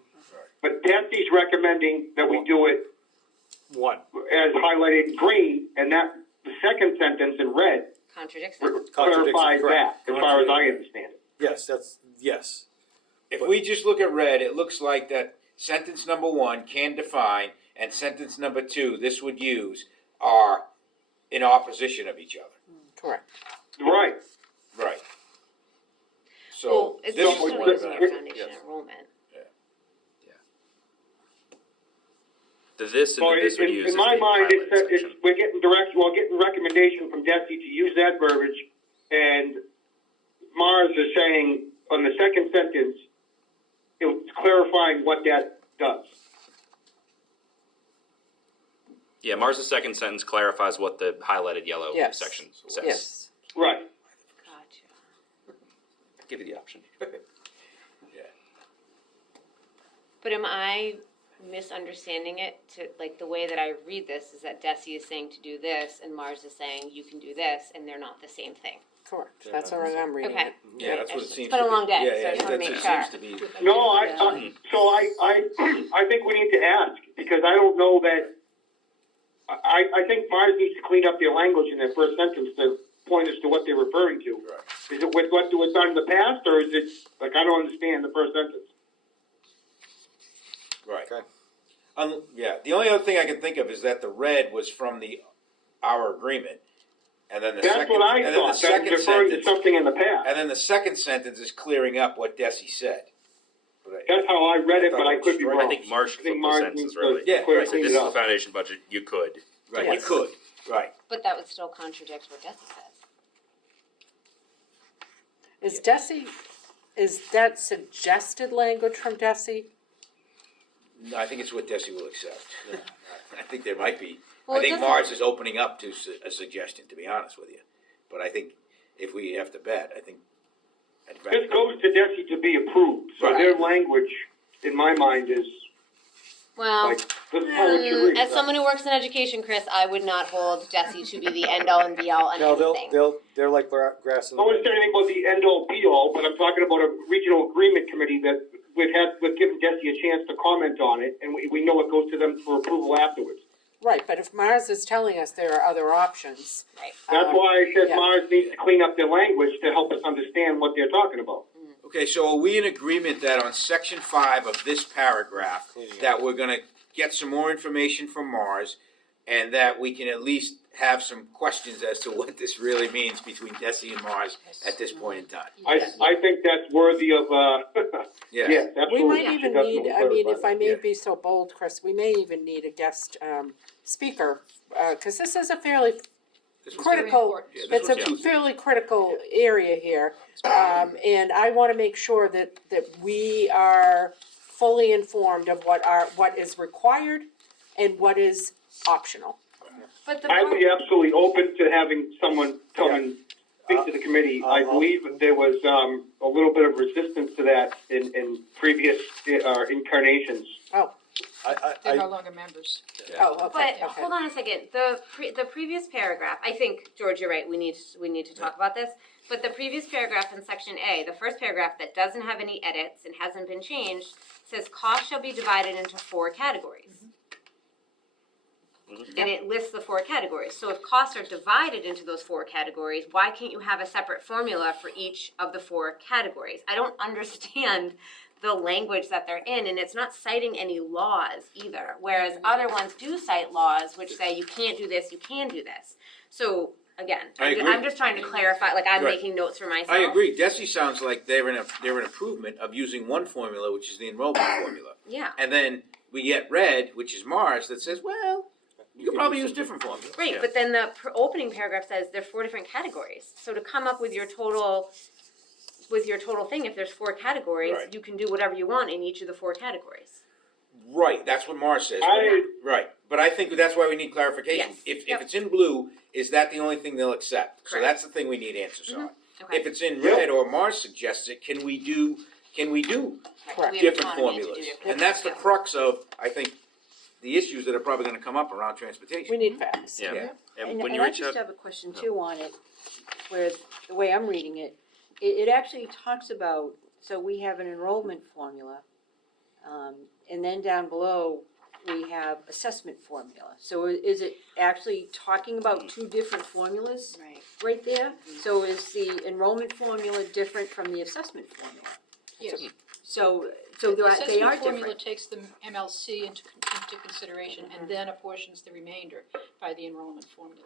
but Desi's recommending that we do it One. as highlighted in green, and that, the second sentence in red Contradicts it. clarifies that, correct. as far as I understand it. Yes, yes. If we just look at red, it looks like that sentence number 1, can define, and sentence number 2, this would use, are in opposition of each other. Correct. Right. Right. So, Well, it's this just is what using we're your gonna, foundation yes. enrollment. The this and So the this would in, use in is my the mind, highlighted it's, section. we're getting recommendation from Desi to use that verbiage, and Mars is saying on the second sentence, it's clarifying what that does. Yeah, Mars' second sentence clarifies what the highlighted yellow Yes. section says. Yes. Right. Gotcha. Give you the option. But am I misunderstanding it to, like, the way that I read this is that Desi is saying to do this and Mars is saying you can do this and they're not the same thing? Correct. That's how I'm reading Okay. it. Yeah, that's what it It's seems been to a be. long day, Yeah, so I just wanna that's make what it sure. seems to be. No, I think we need to ask, because I don't know that, I think Mars needs to clean up their language in their first sentence to point us to what they're referring to. Right. Is it with what was done in the past, or is it, like, I don't understand the first sentence. Right. Okay. Yeah, the only other thing I can think of is that the red was from our agreement, and then the That's second, what I and then the thought, that's second referring to sentence, something in the past. and then the second sentence is clearing up what Desi said. But That's how I read it, I but thought I it was could be straight. wrong. I think Mars should I think flip Mars those needs sentences, to really. Yeah, clear right. So clean this it is the up. foundation budget, you could. right, Yes. you could, right. But that would still contradict what Desi says. Is that suggested language from Desi? No, I think it's what Desi will accept. I think there might be. Well, I it think doesn't- Mars is opening up to a suggestion, to be honest with you. But I think if we have to bet, I think. I'd rather This goes to Desi to be approved, so Right. their language, in my mind, is Well, like, this is how it should read. as someone who works in education, Chris, I would not hold Desi to be the end all and be all on No, anything. they're like grass in I the don't want to say anything about the end-all, be-all, but I'm talking about a regional agreement committee that we've given Desi a chance to comment on it, and we know it goes to them for approval afterwards. Right, but if Mars is telling us there are other options. Right. That's why I said yeah. Mars needs to clean up their language to help us understand what they're talking about. Okay, so are we in agreement that on section 5 of this paragraph, that we're gonna get some more information from Mars, and that we can at least have some questions as to what this really means between Desi and Mars at this point in time? I think that's worthy of, Yeah. yes, absolutely. We might Should even definitely need, I mean, clarify if I that. may Yeah. be so bold, Chris, we may even need a guest speaker, because this is a fairly This was- critical, important. Yeah, this it's a one's huge. fairly critical area here. And I want to make sure that we are fully informed of what is required and what is optional. But the I'd part, be absolutely open to having someone come and speak to the committee. I believe that there was a little bit of resistance to that in previous incarnations. Oh, They're no longer members. oh, okay, but okay. hold on a second. The previous paragraph, I think, George, you're right. We need to talk about this. But the previous paragraph in section A, the first paragraph that doesn't have any edits and hasn't been changed, says costs shall be divided into 4 categories. And it lists the 4 categories. So if costs are divided into those 4 categories, why can't you have a separate formula for each of the 4 categories? I don't understand the language that they're in, and it's not citing any laws either. Whereas other ones do cite laws which say you can't do this, you can do this. So again, I agree. I'm just trying to clarify. Like I'm Right. making notes for myself. I agree. Desi sounds like they're an improvement of using one formula, which is the enrollment formula. Yeah. And then we get red, which is Mars, that says, well, you could probably use different formulas. Right, but then the opening paragraph says there are 4 different categories. So to come up with your total thing, if there's 4 categories, Right. you can do whatever you want in each of the 4 categories. Right, that's what Mars says. I- Right, but I think that's why we need clarification. Yes. If Yep. it's in blue, is that the only thing they'll accept? So Correct. that's the thing we need answers on. Okay. If it's in red or Mars suggests it, can we do Correct. We have different autonomy to do formulas? different And that's the things, crux of, I think, the issues that are probably gonna come up around transportation. We need facts. Yeah. Yeah. And when and you I reach just out, have a question too on it, where the way I'm reading it, it actually talks about, so we have an enrollment formula, And then down below, we have assessment formula. So is it actually talking about two different formulas right there? So is the enrollment formula different from the assessment formula? Yes. So The they are assessment formula different. takes the MLC into consideration and then apportions the remainder by the enrollment formula.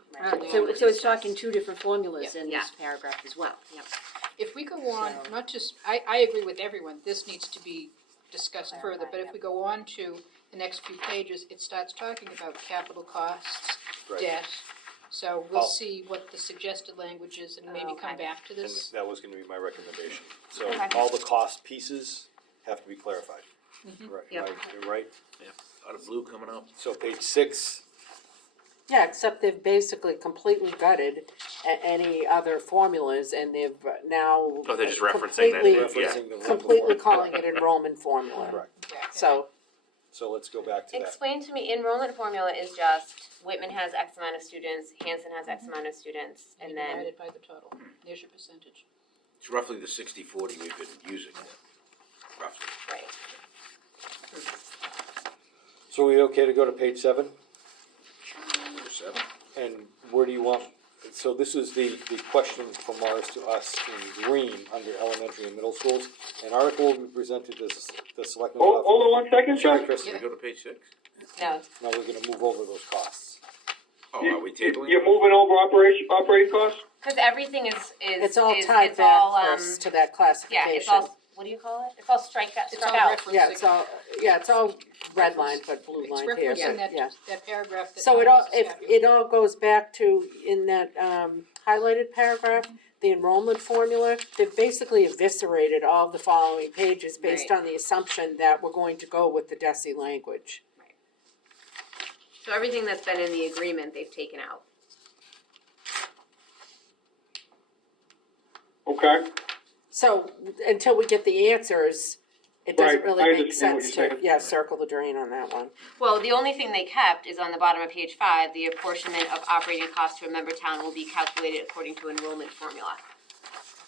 So it's talking two different formulas in Yeah. this paragraph as well. Yep. If we go on, So- not just, I agree with everyone, this needs to be discussed further, but if we go on to the next few pages, it starts talking about capital costs, Right. debt. So we'll Oh. see what the suggested language is and maybe come Okay. back to And this. that was gonna be my recommendation. So Okay. all the cost pieces have to be clarified. Right, Yep. you're right. A lot of blue coming up. So page 6, Yeah, except they've basically completely gutted any other formulas, and they've now. Oh, they're just referencing that, completely- yeah. referencing the. Completely calling it enrollment formula. Correct. Yeah. So, So let's go back to that. Explain to me, enrollment formula is just Whitman has X amount of students, Hanson has X amount of students, and then, Divided by the total, there's your percentage. It's roughly the 60-40 we've been using, roughly. right. So are we okay to go to page 7? Or 7. And where do you want, so this is the question from ours to us in green under elementary and middle schools. An article will be presented to the selectmen. Hold on 1 second, Sorry, sir. Chris. Can we go to page 6? No, No, we're gonna move over those costs. Oh, are we tabling? You're moving over operating costs? because everything is it's all is- tied it's back, all, Chris, to that classification. Yeah, it's all, what do you call it? It's all struck It's all out. referencing. Yeah, it's all red line, but blue It's line here, referencing but, yeah. that paragraph that. So it all, Thomas is if, having. it all goes back to, in that, highlighted paragraph, the enrollment formula, they've basically eviscerated all the following pages based Right. on the assumption that we're going to go with the DESI language. So everything that's been in the agreement, they've taken out. Okay. So, until we get the answers, it doesn't Right, really I make understand what sense you're to, saying. yeah, circle the drain on that one. Well, the only thing they kept is on the bottom of page 5, the apportionment of operating costs to a member town will be calculated according to enrollment formula.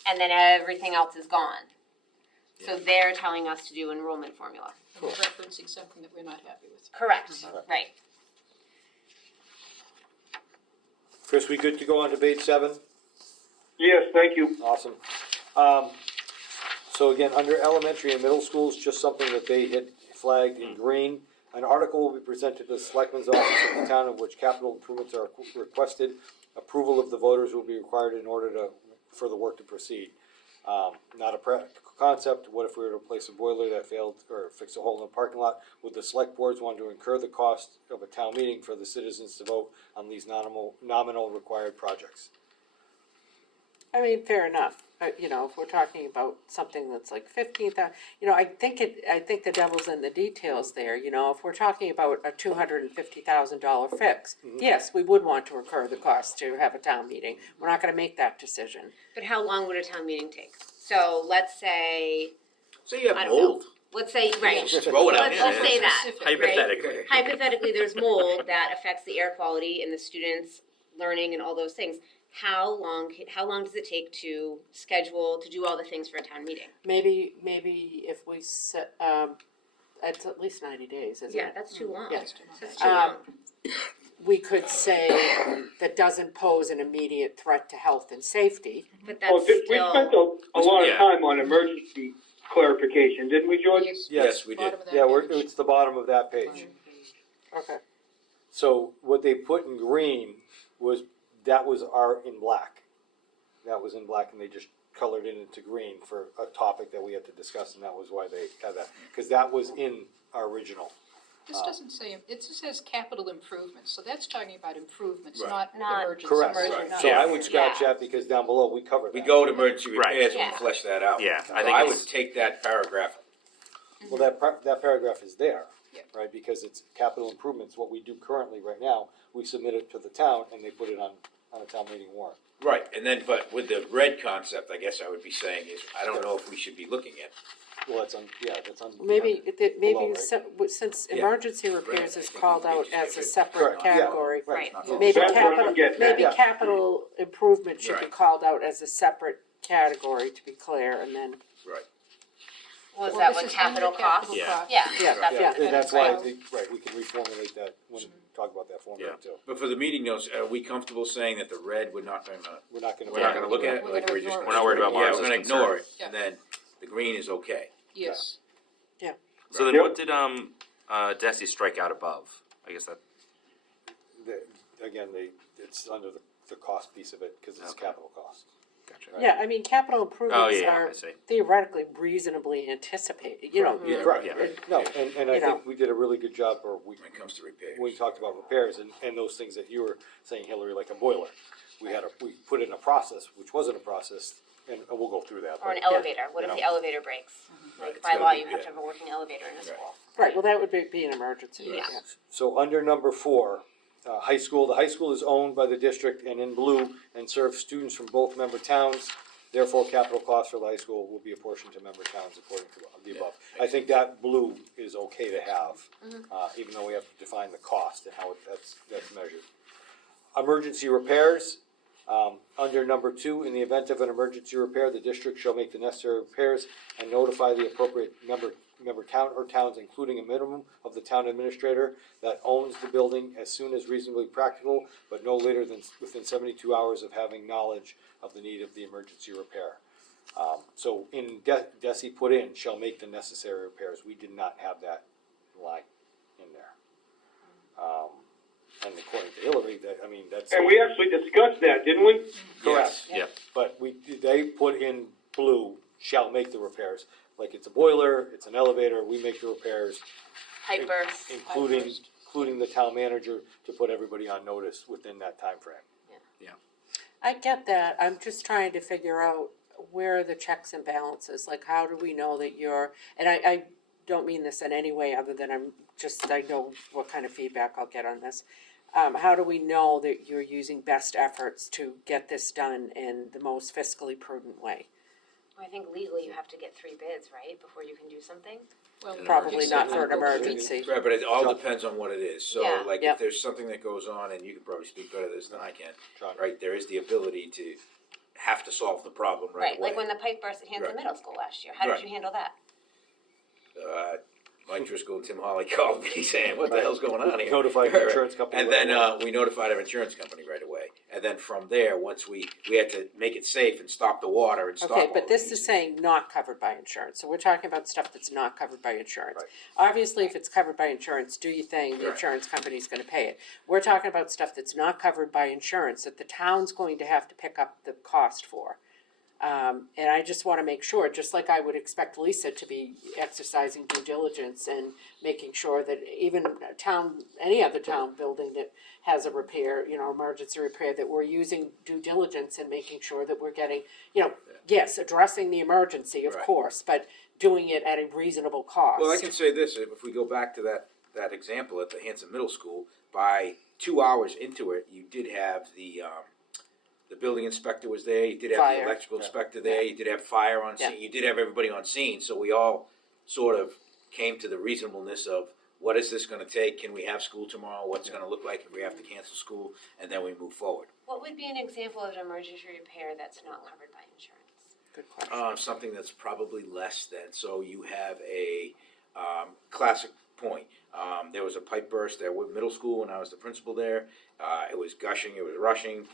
And then everything else is gone. So they're telling us to do enrollment formula. And we're referencing something that we're not happy with. Correct, right. Chris, we good to go on to page 7? Yes, thank you. Awesome. So again, under elementary and middle schools, just something that they had flagged in green. An article will be presented to the selectman's office of the town in which capital improvements are requested. Approval of the voters will be required in order for the work to proceed. Not a practical concept. What if we were to replace a boiler that failed or fix a hole in the parking lot? Would the select boards want to incur the cost of a town meeting for the citizens to vote on these nominal required projects? I mean, fair enough, you know, if we're talking about something that's like 15,000, you know, I think the devil's in the details there, you know, if we're talking about a $250,000 fix, yes, we would want to incur the cost to have a town meeting, we're not gonna make that decision. But how long would a town meeting take? So let's say, So you I have don't know. mold. Let's say, right. Just throw it out Let's there. just say that. Specific. Hypothetically. Hypothetically, there's mold that affects the air quality and the students' learning and all those things. How long does it take to schedule, to do all the things for a town meeting? Maybe if we set, it's at least 90 days, isn't it? Yeah, that's too long. Yeah. That's too long. We could say that doesn't pose an immediate threat to health and safety. But Well, that's we still, spent a lot of Yeah. time on emergency clarification, didn't we, George? Yes, we did. Bottom of that Yeah, page. it's the bottom of that page. Okay. So what they put in green was, that was in black. That was in black, and they just colored it into green for a topic that we had to discuss, and that was why they had that, because that was in our original. This doesn't say, it just says capital improvements, so that's talking about improvements, Right. not emergency. Correct. Emergency. So I would scratch Yeah. that, because down below, we covered that. We go to emergency Right. repairs and Yeah. we flesh that out. Yeah, So I think I it's- would take that paragraph. Well, that paragraph is there, Yeah. right, because it's capital improvements, what we do currently right now, we submit it to the town, and they put it on a town meeting warrant. Right, and then, but with the red concept, I guess I would be saying is, I don't know if we should be looking at. Well, that's that's on. Maybe, Below, right? since Yeah. emergency repairs is called out as a separate Correct, yeah. category, right. maybe That's what I'm capital, getting at. maybe Yeah. capital improvement should be Right. called out as a separate category, to be clear, and then, Right. Was Well, that this what is capital under costs? capital Yeah. costs. Yeah, Yeah, that's yeah. what And that's why, Right. we can reformulate that when we talk about that formula Yeah. too. But for the meeting notes, are we comfortable saying that the red, we're not gonna, We're not gonna. we're not gonna look at it? We're Like, gonna we're just ignore gonna. it. We're not worried about Yeah, Marcus's we're gonna ignore it, Yeah. and then the green is okay. Yes. So then Yep. what did, Desi strike out above? I guess that, Again, it's under the cost piece of it, cause it's Okay. capital cost. gotcha. Yeah, I mean, capital improvements yeah, are I see. theoretically reasonably anticipated, you know. Yeah. Correct, Yeah. no, and I You know. think we did a really good job, or When it comes to repairs. we talked about repairs and those things that you were saying, Hillary, like a boiler. We put in a process, which wasn't a process, and we'll go through that. Or an but- elevator, what if You the know. elevator breaks? Right, Like it's by gotta law, be- you have yeah. to have a working elevator in a Right. school. Right, well, that would be an emergency, Yeah. yeah. So under number 4, the high school is owned by the district and in blue and serves students from both member towns. Therefore, capital costs for the high school will be apportioned to member towns according to the above. I think that blue is okay to have, even though we have to define the cost and how that's measured. Emergency repairs, under number 2, in the event of an emergency repair, the district shall make the necessary repairs and notify the appropriate member town or towns, including a minimum of the town administrator that owns the building as soon as reasonably practical, but no later than within 72 hours of having knowledge of the need of the emergency repair. So in Desi put in, shall make the necessary repairs. We did not have that line in there. And according to Hillary, that's. And we actually discussed that, didn't we? Correct. Yeah. But they put in blue, shall make the repairs. Like it's a boiler, it's an elevator, we make the repairs, Pipe burst. including the town manager to put everybody on notice within that time frame. I get that, I'm just trying to figure out where are the checks and balances, like how do we know that you're, and I don't mean this in any way other than I know what kind of feedback I'll get on this. How do we know that you're using best efforts to get this done in the most fiscally prudent way? I think legally you have to get 3 bids, right, before you can do something? Well, Probably you not said for an Michael- emergency. Right, but it all depends on what it is, so Yeah. like Yep. if there's something that goes on, and you can probably speak better to this than I can, John. right, there is the ability to have to solve the problem right Right, away. like when the pipe burst at Hanson Right. Middle School last year, how Right. did you handle that? Mike Driscoll and Tim Holly called me saying, what the hell's going on here? Notified the insurance company And right then, we notified our insurance company right away, and then from there, once we had to make it safe and stop the water and stop all Okay, but of this these. is saying not covered by insurance, so we're talking about stuff that's not covered by insurance. Right. Obviously, if it's covered by insurance, do your thing, the Right. insurance company's gonna pay it. We're talking about stuff that's not covered by insurance, that the town's going to have to pick up the cost for. And I just wanna make sure, just like I would expect Lisa to be exercising due diligence and making sure that even a town, any other town building that has a repair, emergency repair, that we're using due diligence and making sure that we're getting, yes, addressing the emergency, of Right. course, but doing it at a reasonable cost. Well, I can say this, if we go back to that example at the Hanson Middle School, by 2 hours into it, you did have the building inspector was there, you did have Fire. the electrical Yeah. inspector there, you did have fire on Yeah. scene, you did have everybody on scene, so we all sort of came to the reasonableness of what is this gonna take, can we have school tomorrow, what's it gonna look like if we have to cancel school, and then we move forward. What would be an example of an emergency repair that's not covered by insurance? Good question. Something that's probably less than, so you have a, classic point. There was a pipe burst at Wood Middle School when I was the principal there. It was gushing, it was rushing.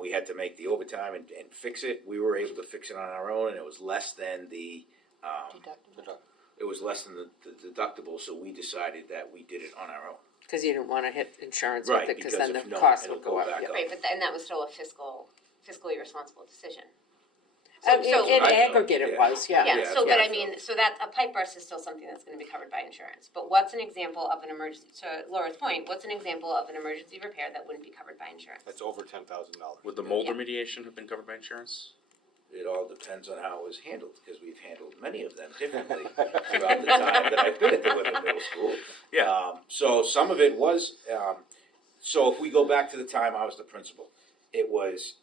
We had to make the overtime and fix it. We were able to fix it on our own, and it was less than the, Deductible. it was less than the deductible, so we decided that we did it on our own. Cause you didn't wanna hit insurance Right, with it, cause because then if the not, cost it'll would go go up, back yeah. up. Right, but and that was still a fiscally responsible decision. In I- aggregate it yeah. was, yeah. Yeah, Yeah, so, that's but what I I mean, so that, a pipe burst is still something that's gonna be covered by insurance. But what's an example of an emergency, to Laura's point, what's an example of an emergency repair that wouldn't be covered by insurance? That's over $10,000. Would the mold remediation have been covered by insurance? It all depends on how it was handled, because we've handled many of them differently throughout the time that I've been at the Woodland Middle School. Yeah. So some of it was, so if we go back to the time I was the principal, it was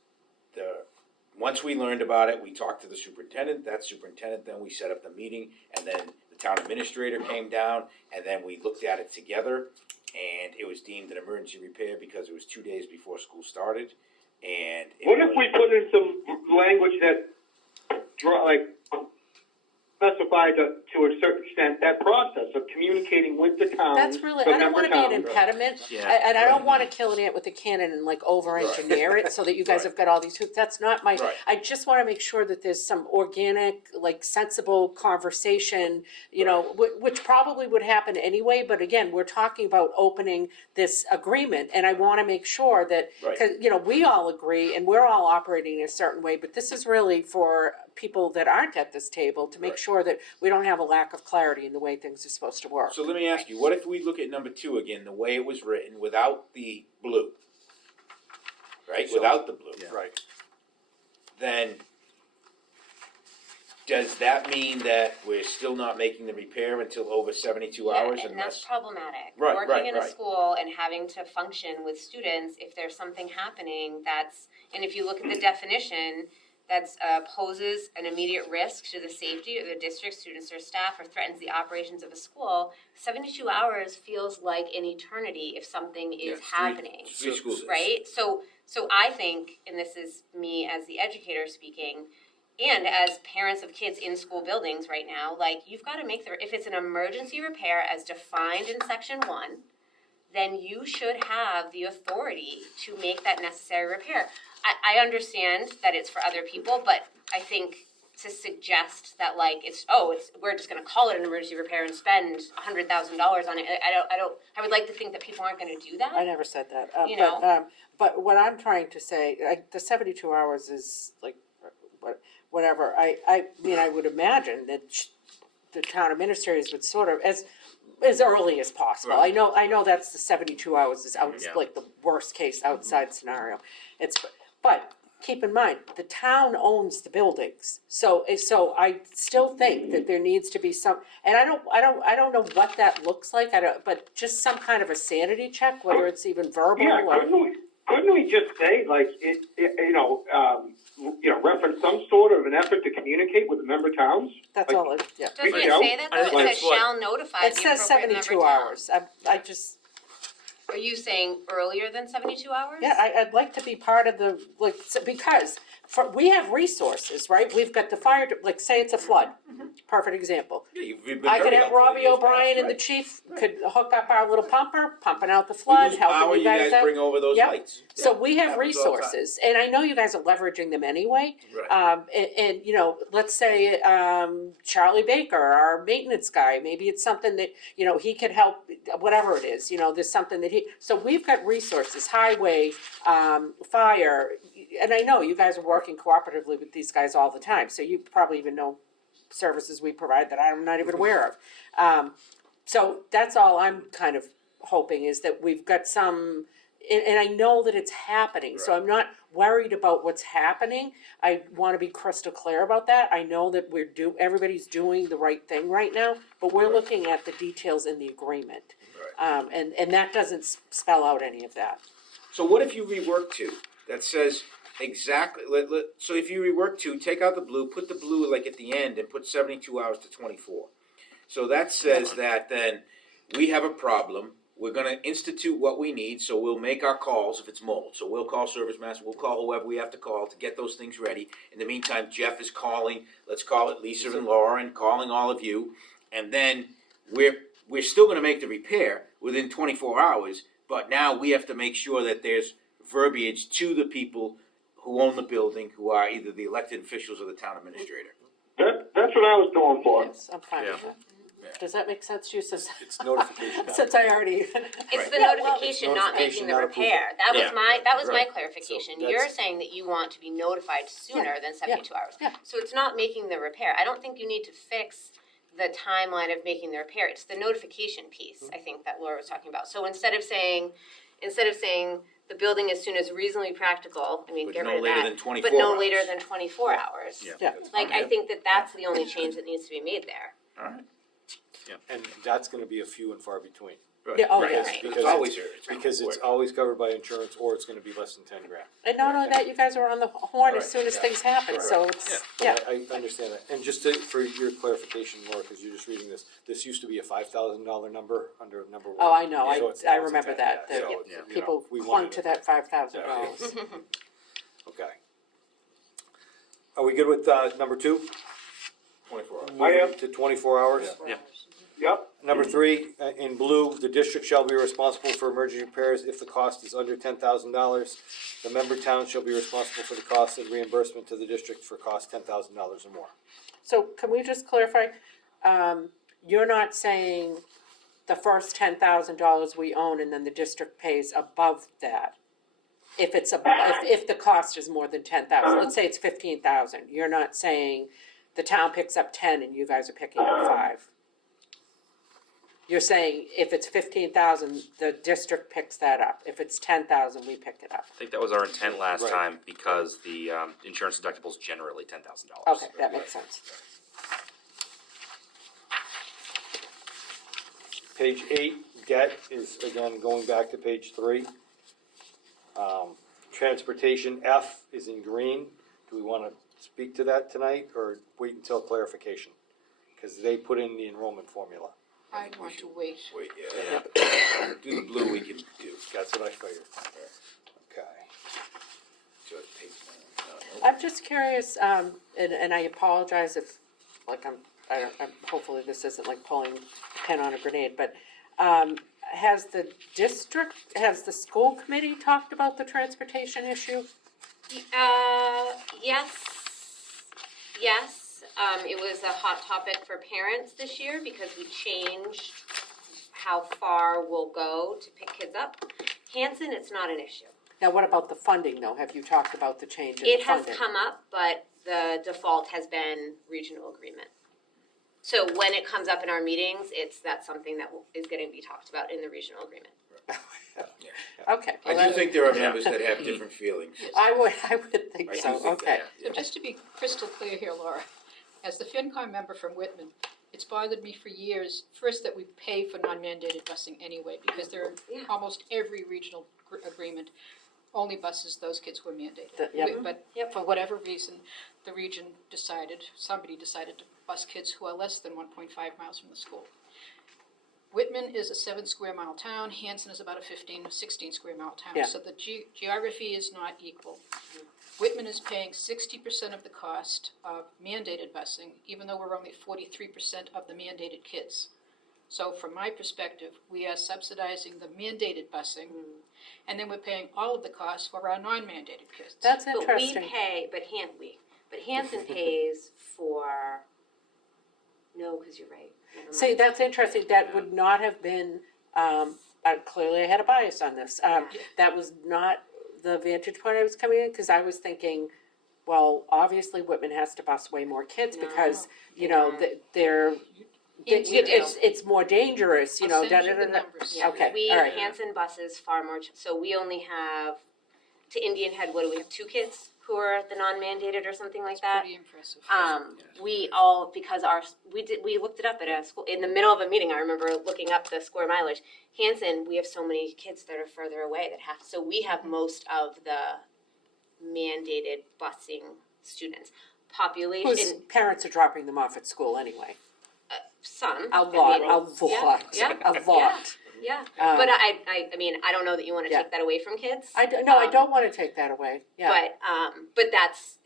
once we learned about it, we talked to the superintendent, then we set up the meeting, and then the town administrator came down, and then we looked at it together, and it was deemed an emergency repair because it was 2 days before school started, and. What if we put in some language that, specify to a certain extent that process of communicating with the town. That's really, the I don't member wanna be an towns. impediment, Yeah. and I don't wanna kill an ant with a cannon and like over-engineer it so that you guys have got all these hoops, that's not my, Right. I just wanna make sure that there's some organic, like sensible conversation, you know, which probably would happen anyway, but again, we're talking about opening this agreement, and I wanna make sure that, Right. cause, you know, we all agree, and we're all operating in a certain way, but this is really for people that aren't at this table, to make Right. sure that we don't have a lack of clarity in the way things are supposed to work. So let me ask you, what if we look at number 2 again, the way it was written, without the blue? Right, without the blue. Right. Then does that mean that we're still not making the repair until over 72 hours? And that's Unless, problematic. Right, Working right, in a right. school and having to function with students, if there's something happening that's, and if you look at the definition, that's poses an immediate risk to the safety of the district, students, or staff, or threatens the operations of a school, 72 hours feels like an eternity if something is happening. 3 school days. Right? So I think, and this is me as the educator speaking, and as parents of kids in school buildings right now, like, you've got to make if it's an emergency repair as defined in section 1, then you should have the authority to make that necessary repair. I understand that it's for other people, but I think to suggest that, like, we're just going to call it an emergency repair and spend $100,000 on it. I would like to think that people aren't going to do that. I never said that. You know? But what I'm trying to say, the 72 hours is like, whatever. I mean, I would imagine that the town administrators would sort of, as early as possible. Right. I know that's the 72 hours is out, Yeah. like the worst case outside scenario. But keep in mind, the town owns the buildings. So I still think that there needs to be some, and I don't know what that looks like. But just some kind of a sanity check, whether it's even verbal Yeah, or. couldn't we just say, like, reference some sort of an effort to communicate with the member towns? That's all. Yeah. Doesn't Like, it say that, I though? think It that's says what- shall notify It the says appropriate member 72 town. hours. I just. Are you saying earlier than 72 hours? Yeah, I'd like to be part of the, like, because we have resources, right? We've got the fire, like, say it's a flood, perfect example. Yeah, you've been I could very have helpful in Robbie years O'Brien past, and the right. chief could hook up our little pumper, pumping out the We flood, lose helping power, you guys out. bring over those Yep. lights. So Yeah, we have happens all the time. resources, and I know you guys are leveraging them anyway. Right. And you know, let's say Charlie Baker, our maintenance guy, maybe it's something that, you know, he could help, whatever it is, you know, there's something that so we've got resources, highway, fire, and I know you guys are working cooperatively with these guys all the time, so you probably even know services we provide that I'm not even aware of. So that's all I'm kind of hoping, is that we've got some, and I know that it's happening, so Right. I'm not worried about what's happening. I want to be crystal clear about that. I know that everybody's doing the right thing right now, but we're Right. looking at the details in the agreement. Right. And that doesn't spell out any of that. So what if you rework 2 that says exactly, so if you rework 2, take out the blue, put the blue like at the end and put 72 hours to 24. So that says that then we have a problem, we're gonna institute what we need, so we'll make our calls if it's mold. So we'll call Service Master, we'll call whoever we have to call to get those things ready. In the meantime, Jeff is calling, let's call it Lisa and Laura, and calling all of you. And then we're still gonna make the repair within 24 hours, but now we have to make sure that there's verbiage to the people who own the building, who are either the elected officials or the town administrator. That's what I was going for. Yes, I'm fine with that. Yeah. Does that make sense to you, since, It's notification. not since I already? It's Right. the Yeah, well, notification, not notification, making the not approval. repair. That was Yeah. my Right. clarification. So You're that's- saying that you want to be notified sooner than 72 hours. Yeah. So it's not making the repair. I don't think you need to fix the timeline of making the repair. It's the notification piece, I think, that Laura was talking about. So instead of saying the building as soon as reasonably practical, I mean, But get no rid of later that. than 24 But no hours. later than 24 hours. Yeah. Yeah. Like, I think that's the only change that needs to be made there. All right. And that's gonna be a few and far between. Right. Yeah, oh, Right. yeah. It's Because always Because it's always covered by insurance, or it's gonna be less than 10 grand. And not only that, you guys are on the horn as Right, soon as yeah. things happen, Right. so it's, yeah. I understand that. And just for your clarification, Laura, because you're just reading this used to be a $5,000 number under number 1. Oh, I know, So it's I now it's a remember 10, that, yeah, that so it's, you know, people we clung wanted to it. that $5,000. Okay. Are we good with number 2? 24 hours. I am. To 24 hours? Yeah. Yep, Number three, in blue, the district shall be responsible for emergency repairs if the cost is under $10,000. The member town shall be responsible for the cost and reimbursement to the district for costs $10,000 or more. So can we just clarify, you're not saying the first $10,000 we own and then the district pays above that? If it's if the cost is more than 10,000, let's say it's 15,000, you're not saying the town picks up 10 and you guys are picking up 5. You're saying if it's 15,000, the district picks that up. If it's 10,000, we pick it up. I think that was our intent last Right. time because the insurance deductible is generally $10,000. Okay, that makes sense. Page 8, debt is again going back to page 3. Transportation F is in green. Do we want to speak to that tonight or wait until clarification? Because they put in the enrollment formula. I want to wait. Wait, yeah. Do the blue we can do. That's what I figured. Okay. So it takes, I'm just curious, and I apologize if, like, I'm hopefully this isn't like pulling a pin on a grenade, but, has the school committee talked about the transportation issue? Yes. It was a hot topic for parents this year because we changed how far we'll go to pick kids up. Hanson, it's not an issue. Now, what about the funding, though? Have you talked about the change in the It has funding? come up, but the default has been regional agreement. So when it comes up in our meetings, that's something that is going to be talked about in the regional agreement. Okay. well, I do that- think there are members that have different feelings. I would think I do so, think okay. that, So just to be crystal clear here, Laura, as the FinCom member from Whitman, it's bothered me for years, first that we pay for non-mandated busing anyway, because there are Yeah. almost every regional agreement only buses those kids who are mandated. Yep. But Yep. for whatever reason, the region somebody decided to bus kids who are less than 1.5 miles from the school. Whitman is a 7 square mile town, Hanson is about a 15, 16 square mile town, Yeah. so the geography is not equal. Whitman is paying 60% of the cost of mandated busing, even though we're only 43% of the mandated kids. So from my perspective, we are subsidizing the mandated busing, and then we're paying all of the costs for our non-mandated kids. That's But we interesting. pay, but Hanson pays for, no, because you're right. Never mind. See, that's interesting, that would not have been, clearly I had a bias on this. That was not the vantage point I was coming in, because I was thinking, well, obviously Whitman has to bus way more kids No, because, they they're, Hanson it's more dangerous, I'll send you the da-da-da-da. numbers. Yeah, Okay, we, all right. Hanson buses far more, so we only have, to Indian Head, what do we have, 2 kids who are the non-mandated or something like that? Pretty impressive. We all, because we looked it up at a school, in the middle of a meeting, I remember looking up the square mileage. Hanson, we have so many kids that are further away that have, so we have most of the mandated busing students. Whose Population, parents are dropping them off at school anyway. some. A I lot, mean, a lot, yeah, a lot. Yeah, Um, but I mean, I don't know that you want to yeah. take that away from kids. I don't want to take that away, yeah. But that's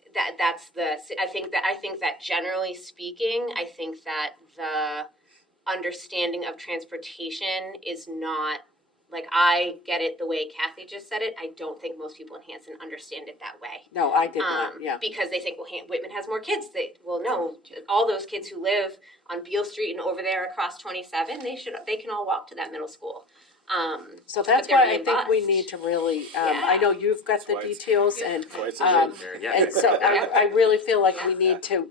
the, I think that generally speaking, I think that the understanding of transportation is not, like, I get it the way Kathy just said it. I don't think most people in Hanson understand it that way. No, I did not, yeah. Because they think, well, Whitman has more kids. Well, no, all those kids who live on Beale Street and over there across 27, they can all walk to that middle school. So that's but they're why I being think we bused. need to really, Yeah. I know you've got the why it's- details and, That's why it's um, Yeah. and so I really feel like we need to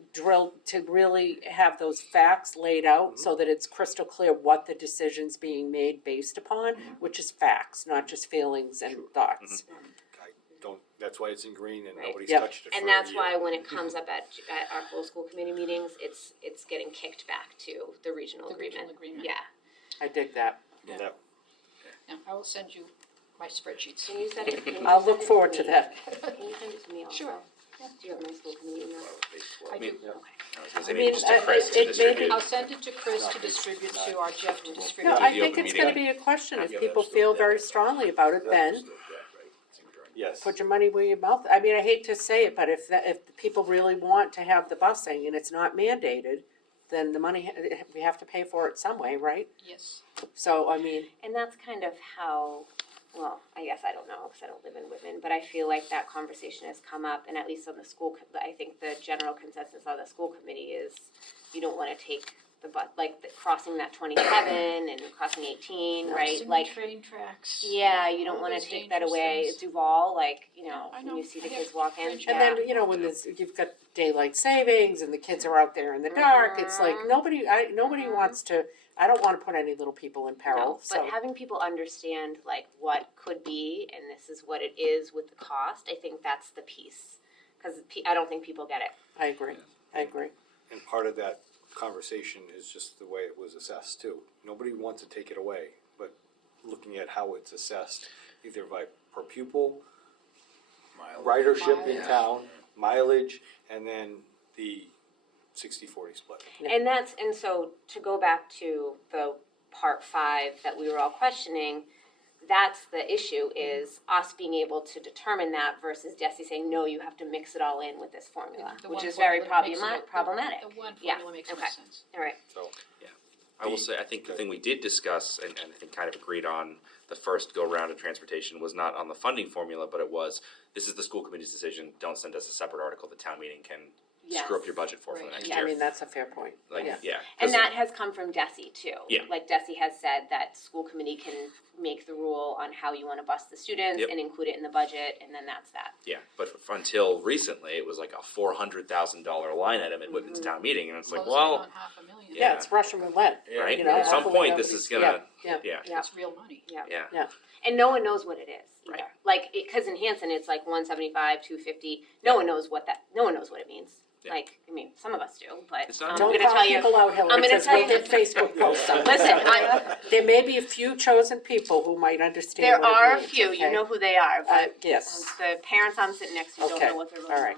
really have those facts laid out so that it's crystal clear what the decision's being made based upon, which is facts, not just feelings and thoughts. That's why it's in green and Right. nobody's Yep. touched it for And a that's year. why when it comes up at our full school committee meetings, it's getting kicked back to the regional The agreement. regional agreement. Yeah. I dig that. That- Now, I will send you my spreadsheets. Can you send it? Can you I'll send look it forward me? to that. Can you send it to me also? Sure. Do you have my school committee email? I do. I was gonna say I maybe mean, just to Chris it to may distribute. be- I'll send it to Chris to distribute to our Jeff to distribute. No, Do I the think open it's meeting gonna be a question. If Yeah, people that's feel still very that. strongly about it, then, Still that, right? It's in Yes. put your money where your mouth, I mean, I hate to say it, but if the people really want to have the busing and it's not mandated, then the money, we have to pay for it some way, right? Yes. So, I mean, And that's kind of how, well, I guess I don't know, because I don't live in Whitman, but I feel like that conversation has come up, and at least on the school, I think the general consensus on the school committee is you don't want to take the crossing that 27 and crossing 18, right? Crossing Like, train tracks. yeah, you don't all want to those take that dangerous away. things. Duval, like, you Yeah, know, I when know. you see the I have kids walk in. friends and Yeah. then, you know, when you've got daylight savings and the kids are out there in the dark, it's like, nobody wants to, I don't wanna put any little people in peril, No, so. but having people understand like what could be and this is what it is with the cost, I think that's the piece. Because I don't think people get it. I agree. And part of that conversation is just the way it was assessed too. Nobody wants to take it away, but looking at how it's assessed, either by per pupil, ridership in Mileage. town, mileage, and then the 60-40 split. Yeah. And so to go back to the part 5 that we were all questioning, that's the issue is us being able to determine that versus Desi saying, no, you have to mix it all in with this formula, The which one is very formula makes problematic. The one Yeah, formula makes more okay. sense. All right. So, I will say, I think the thing we did discuss and I think kind of agreed on the first go round of transportation was not on the funding formula, but it was, this is the school committee's decision, don't send us a separate article, the town meeting can screw up Yes. your budget for the Right. next I year. mean, that's a fair point, Like, yeah. yeah. And 'cause- that has come from Desi too. Yeah. Like Desi has said that school committee can make the rule on how you want to bus the students Yep. and include it in the budget, and then that's that. Yeah, but until recently, it was like a $400,000 line item at Whitman's town meeting, and it's like, Closing in well, on $500,000. Yeah, it's Russian roulette, right? you know, At some hopefully point, this nobody's- is gonna, yeah. yeah, Yeah. It's real money. yeah. And no one knows what it is either. Right. Like, because in Hanson, it's like 175, 250. No one knows what it means. Yeah. Like, I mean, some of us do, but It's not- I'm Don't going to call tell you. people out, Hillary, I'm gonna because tell we'll you- get Facebook posts on Listen, There may be a few chosen people who might understand there what it are a means, few. okay? You know who they are, but Yes, the parents I'm sitting next to don't Okay. know what they're really all right.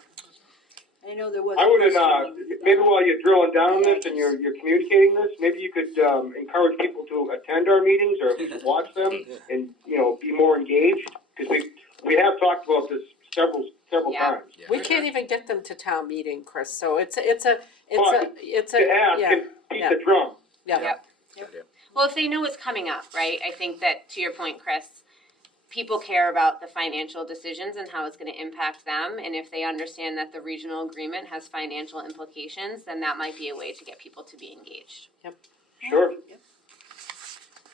I know there was. I a wouldn't, question, maybe while you're drilling down on this and you're communicating this, maybe you could, encourage people to attend our meetings or at least watch them and, you know, be more engaged, because we have talked about this several Yeah. times. Yeah. We can't even get them to town meeting, Chris, so it's a, To ask yeah, and beat the drum. yeah. Yep. Good idea. Well, if they know it's coming up, right? I think that, to your point, Chris, people care about the financial decisions and how it's going to impact them. And if they understand that the regional agreement has financial implications, then that might be a way to get people to be engaged. Sure.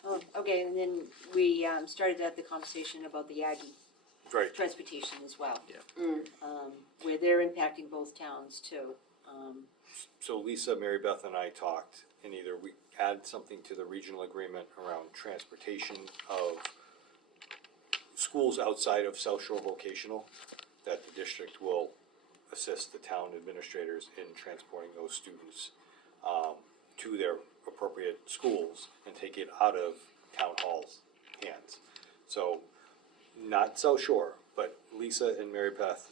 Oh, okay, and then we started to have the conversation about the Aggie right. transportation as well. Yeah. Where they're impacting both towns too. So Lisa, Mary Beth, and I talked, and either we add something to the regional agreement around transportation of schools outside of South Shore Vocational, that the district will assist the town administrators in transporting those students to their appropriate schools and take it out of town hall's hands. So, not South Shore, but Lisa and Mary Beth.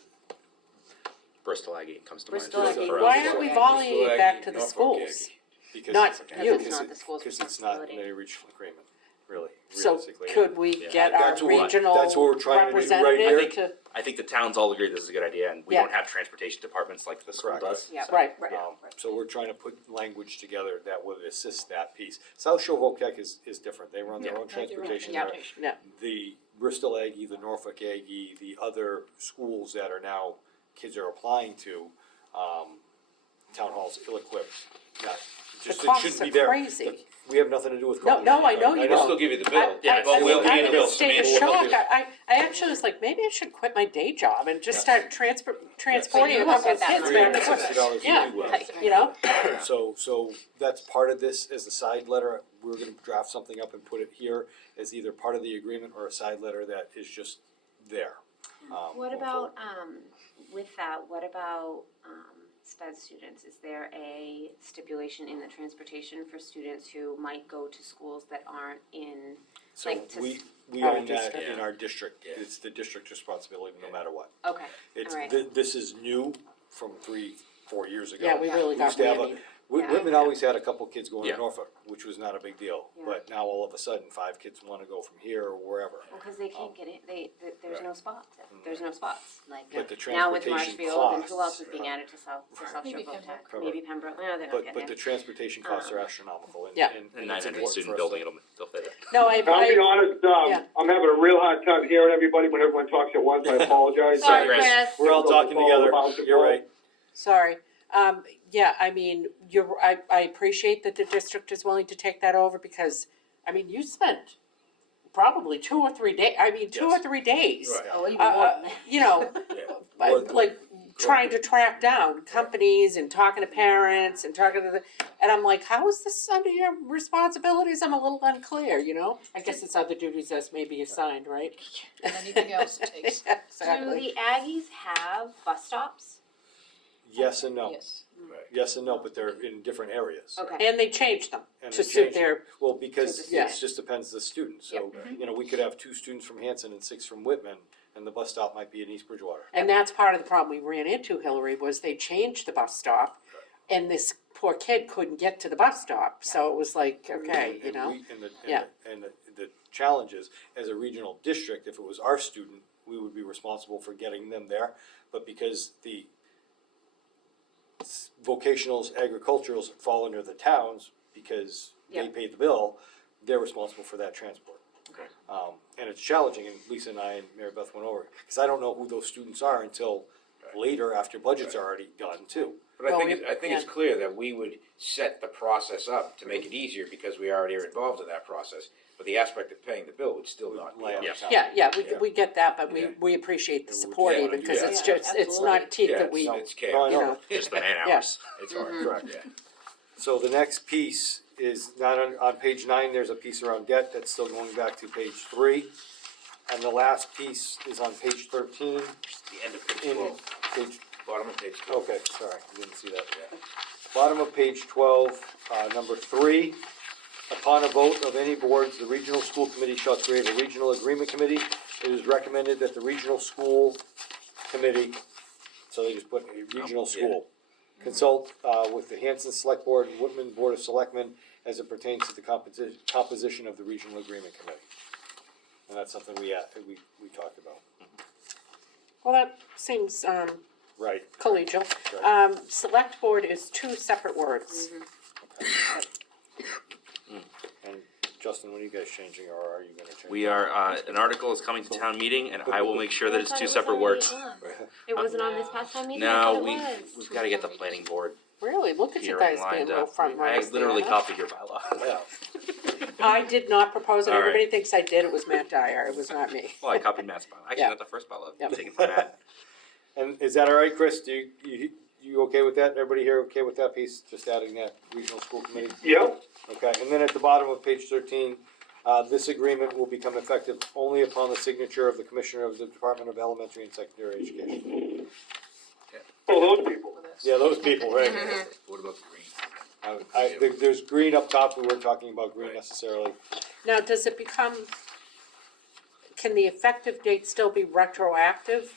Bristol Aggie comes to Bristol mind. Aggie. For us. Why aren't we volleying it back to the schools? Because Not it's- you. It's not the school's Because it's not in responsibility. any regional agreement, really, So realistically. could we Yeah. get our That's what- regional that's what we're trying to do right here. representative to, I think the towns all agree this is a good idea, and we Yeah. don't have transportation departments like the school Correct. does. Yeah. so- right, So we're trying to put language together that would assist that piece. South Shore Voc is different, they run their own transportation there. yeah, The Bristol Aggie, the Norfolk Aggie, the other schools that are now, kids are applying to, town hall's ill-equipped, not, just, it costs shouldn't are be there. crazy. We have nothing to do with No, costs. no, I know you We'll don't. still give you the I, bill. Yeah, I we'll mean, pay I'm the in bill. a state of Samantha will help shock. you. I actually was like, maybe I should quit my day job and just start transporting you a won't couple of get that kids money. back and $360 forth. a Yeah, week. you know, So that's part of this as a side letter. We're gonna draft something up and put it here as either part of the agreement or a side letter that is just there. What going about, forward. with that, what about, sped students? Is there a stipulation in the transportation for students who might go to schools that aren't in, So like to we Our own that district. in our district. Yeah. It's the district's responsibility no matter what. okay, It's, All right. this is new from 3-4 years ago. yeah, we really got used to have whammy. Whitman always had a couple kids going Yeah. to Norfolk, which was not a big deal, but now all of a sudden, 5 kids wanna go from here or wherever. Well, because they can't get it, there's no spots, there's no spots, like, But the now with transportation Marshfield, and who else costs, is being added to South Maybe Shore Tech? Pembroke. Maybe Pembroke, no, they're not but getting the it. transportation costs are astronomical, and, Yeah. and And it's 900 important student for us building, to- they'll fit it. No, I'll be honest, Yeah. I'm having a real hard time hearing everybody when everyone talks at once, I apologize. Sorry, Chris. Chris. We're all talking together, you're right. sorry. Yeah, I mean, I appreciate that the district is willing to take that over because, I mean, you spent probably 2 or 3 days, I mean, 2 or Yes. 3 days. Right. Oh, even more than that. You know, More- like trying to track down companies and talking to parents and talking to and I'm like, how is this under your responsibilities? I'm a little unclear, you know? I guess it's other duties as may be assigned, right? And anything else it takes. Do Exactly. the Aggies have bus stops? Yes and no, Yes. yes and no, but they're in different areas. Okay. And they changed them And to they suit changed their, Well, because To the it just depends the student, so, you know, we could have 2 students from Hanson and 6 from Whitman, and the bus stop might be in East Bridgewater. and that's part of the problem we ran into, Hillary, was they changed the bus stop and this poor kid couldn't get to the bus stop, so it was like, okay, you And know? we- and the- and Yeah. the- And the challenge is, as a regional district, if it was our student, we would be responsible for getting them there, but because the vocationals, agriculturals fall under the towns, because they Yeah. pay the bill, they're responsible for that transport. Okay. And it's challenging, and Lisa and I and Mary Beth went over, because I don't know who those students are until later, after budget's already done too. But I Well, think, I think it's clear that we would set the process up to make it easier because we already are involved in that process. But the aspect of paying the bill would still not be. Lay on the Yeah. town. Yeah, we get that, but Yeah. we appreciate the Yeah, we support just even, wanna do because that. it's Yeah, just, it's absolutely. not teeth Yeah, that we, No, it's no, I chaos. you know. know. Just the man Yeah. hours. It's hard. Correct. Yeah. So the next piece is not on page 9, there's a piece around debt that's still going back to page 3. And the last piece is on page 13, The end of page in 12, page, bottom of page 12. okay, sorry, I didn't see that. Bottom of page 12, number 3, upon a vote of any boards, the regional school committee shall create a regional agreement committee. It is recommended that the regional school committee, so they just put a regional school, consult with the Hanson Select Board and Whitman Board of Selectmen as it pertains to the composition of the regional agreement committee. And that's something we talked about. well, that seems, Right. collegial. Right. Select board is 2 separate words. And Justin, when are you guys changing, or are you gonna change? We are, an article is coming to town meeting, and I will make sure that I it's thought 2 it was separate already words. on. It wasn't on this past time meeting? I No, thought it was. we've gotta get the planning board Really, look at you hearing guys being lined real up. front I runners literally there, huh? copied your bylaw. Yeah. I did not propose it, All right. everybody thinks I did, it was Matt Dyer, it was not me. Well, I copied Matt's bylaw. Actually, Yeah. not the first bylaw. Yep. Taken from Matt. And is that all right, Chris? Do you okay with that? Everybody here okay with that piece? Just adding that regional school committee? Yep, Okay, and then at the bottom of page 13, this agreement will become effective only upon the signature of the Commissioner of the Department of Elementary and Secondary Education. oh, those people. Well, that's- Yeah, those people, right? What about the green? There's green up top, we weren't talking about green Right. necessarily. Now, does it become, can the effective date still be retroactive?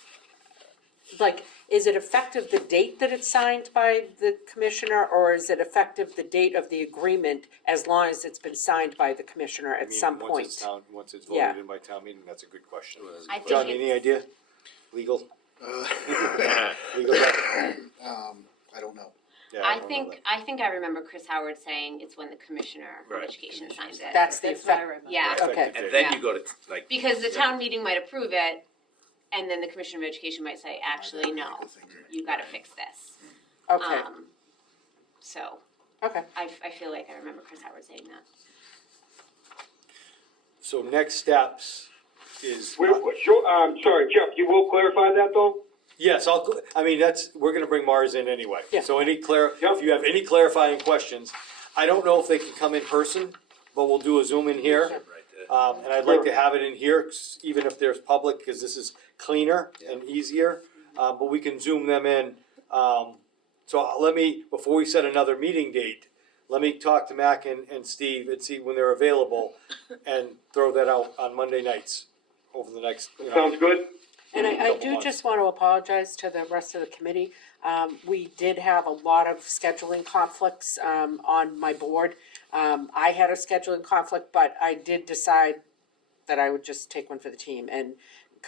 Like, is it effective the date that it's signed by the commissioner, or is it effective the date of the agreement as long as it's been signed by the commissioner I at mean, some once it's point? once it's Yeah. voted in by town meeting, that's a good question. I think John, it's- any idea? Legal? Uh, Legal? I don't know. Yeah, I don't know think, that. I think I remember Chris Howard saying it's when the Commissioner of Right. Education signs it. That's the That's what I effect, remember. Yeah, Effective okay. date. And then Yeah. you go to, like, because the town meeting might approve it, and then the Commissioner of Education might say, actually, no, you gotta fix this. okay, So, okay. I feel like I remember Chris Howard saying that. So next steps is. Sure, sorry, Jeff, you will clarify that though? Yes, we're gonna bring Mars in anyway. Yeah. So Yep. if you have any clarifying questions, I don't know if they can come in person, but we'll do a Zoom in here. right there. And I'd like to have it in here, even if there's public, because this is cleaner and easier. But we can Zoom them in. So let me, before we set another meeting date, let me talk to Mac and Steve and see when they're available and throw that out on Monday nights over the next, Sounds good? And I couple do months. just want to apologize to the rest of the committee. We did have a lot of scheduling conflicts, on my board. I had a scheduling conflict, but I did decide that I would just take one for the team and,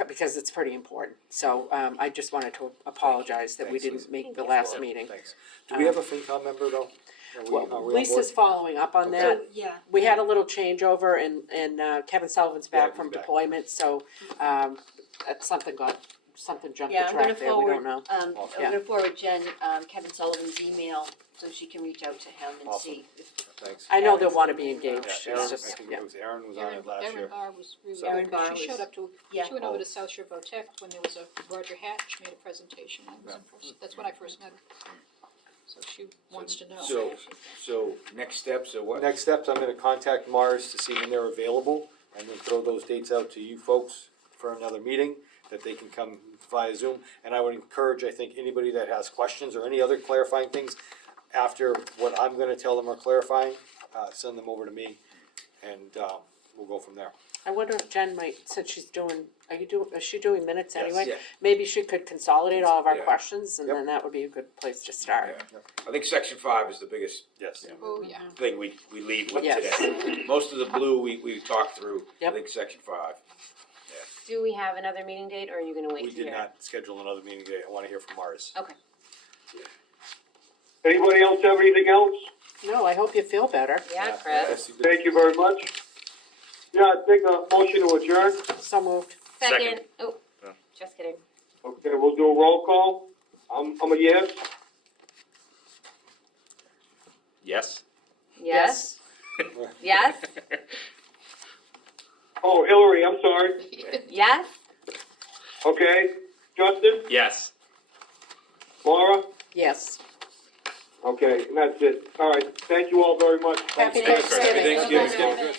because it's pretty important. So, I just wanted to apologize that we Thanks, didn't Lisa. make the last meeting. Thanks. Do we have a FinCom member though? Are we on Well, board? Lisa's following up on Okay. that. Yeah. We had a little changeover and Kevin Sullivan's Yeah, back he's from back. deployment, so, something jumped Yeah, the I'm gonna track there, we forward, don't know. I'm Yeah. gonna forward Jen, Kevin Sullivan's email, so she can reach out to him and Awesome. see if. Thanks. I know they'll wanna be Yeah, engaged, Aaron, it's I just, think yeah. it was Aaron was on it last Erin year. Barr was really So- Erin good, Barr because she was- showed up to, yeah. she went over to South Shore Tech when there was a Roger Hatch made a presentation. I was impressed. That's when I first met her. So she wants to know. So next steps are what? Next steps, I'm gonna contact Mars to see when they're available, and then throw those dates out to you folks for another meeting, that they can come via Zoom. And I would encourage, I think, anybody that has questions or any other clarifying things, after what I'm gonna tell them are clarifying, send them over to me, and, we'll go from there. I wonder if Jen might, since she's doing, is she doing minutes Yes. anyway? Yeah. Maybe she could consolidate all of our Yeah. questions, and Yep. then that would be a good place to start. Yeah. I think section 5 is the biggest Yes. Oh, yeah. thing we leave with Yes. today. Most of the blue we talked through. Yep. I think section 5. Do we have another meeting date, or are you gonna wait We to did hear? not schedule another meeting today, I wanna hear from Mars. Okay. Anybody else have anything else? No, I hope you feel better. Yeah, Chris. Thank you very much. Yeah, I take a motion to adjourn. So moved. Second, oh, Yeah. just kidding. Okay, we'll do a roll call. I'm a yes. Yes? Yes? Yes? Oh, Hillary, I'm sorry. Yes? Okay. Justin? Yes. Laura? Yes. Okay, and that's it. All right, thank you all very much. Happy Thanks. Thanksgiving. Thanksgiving.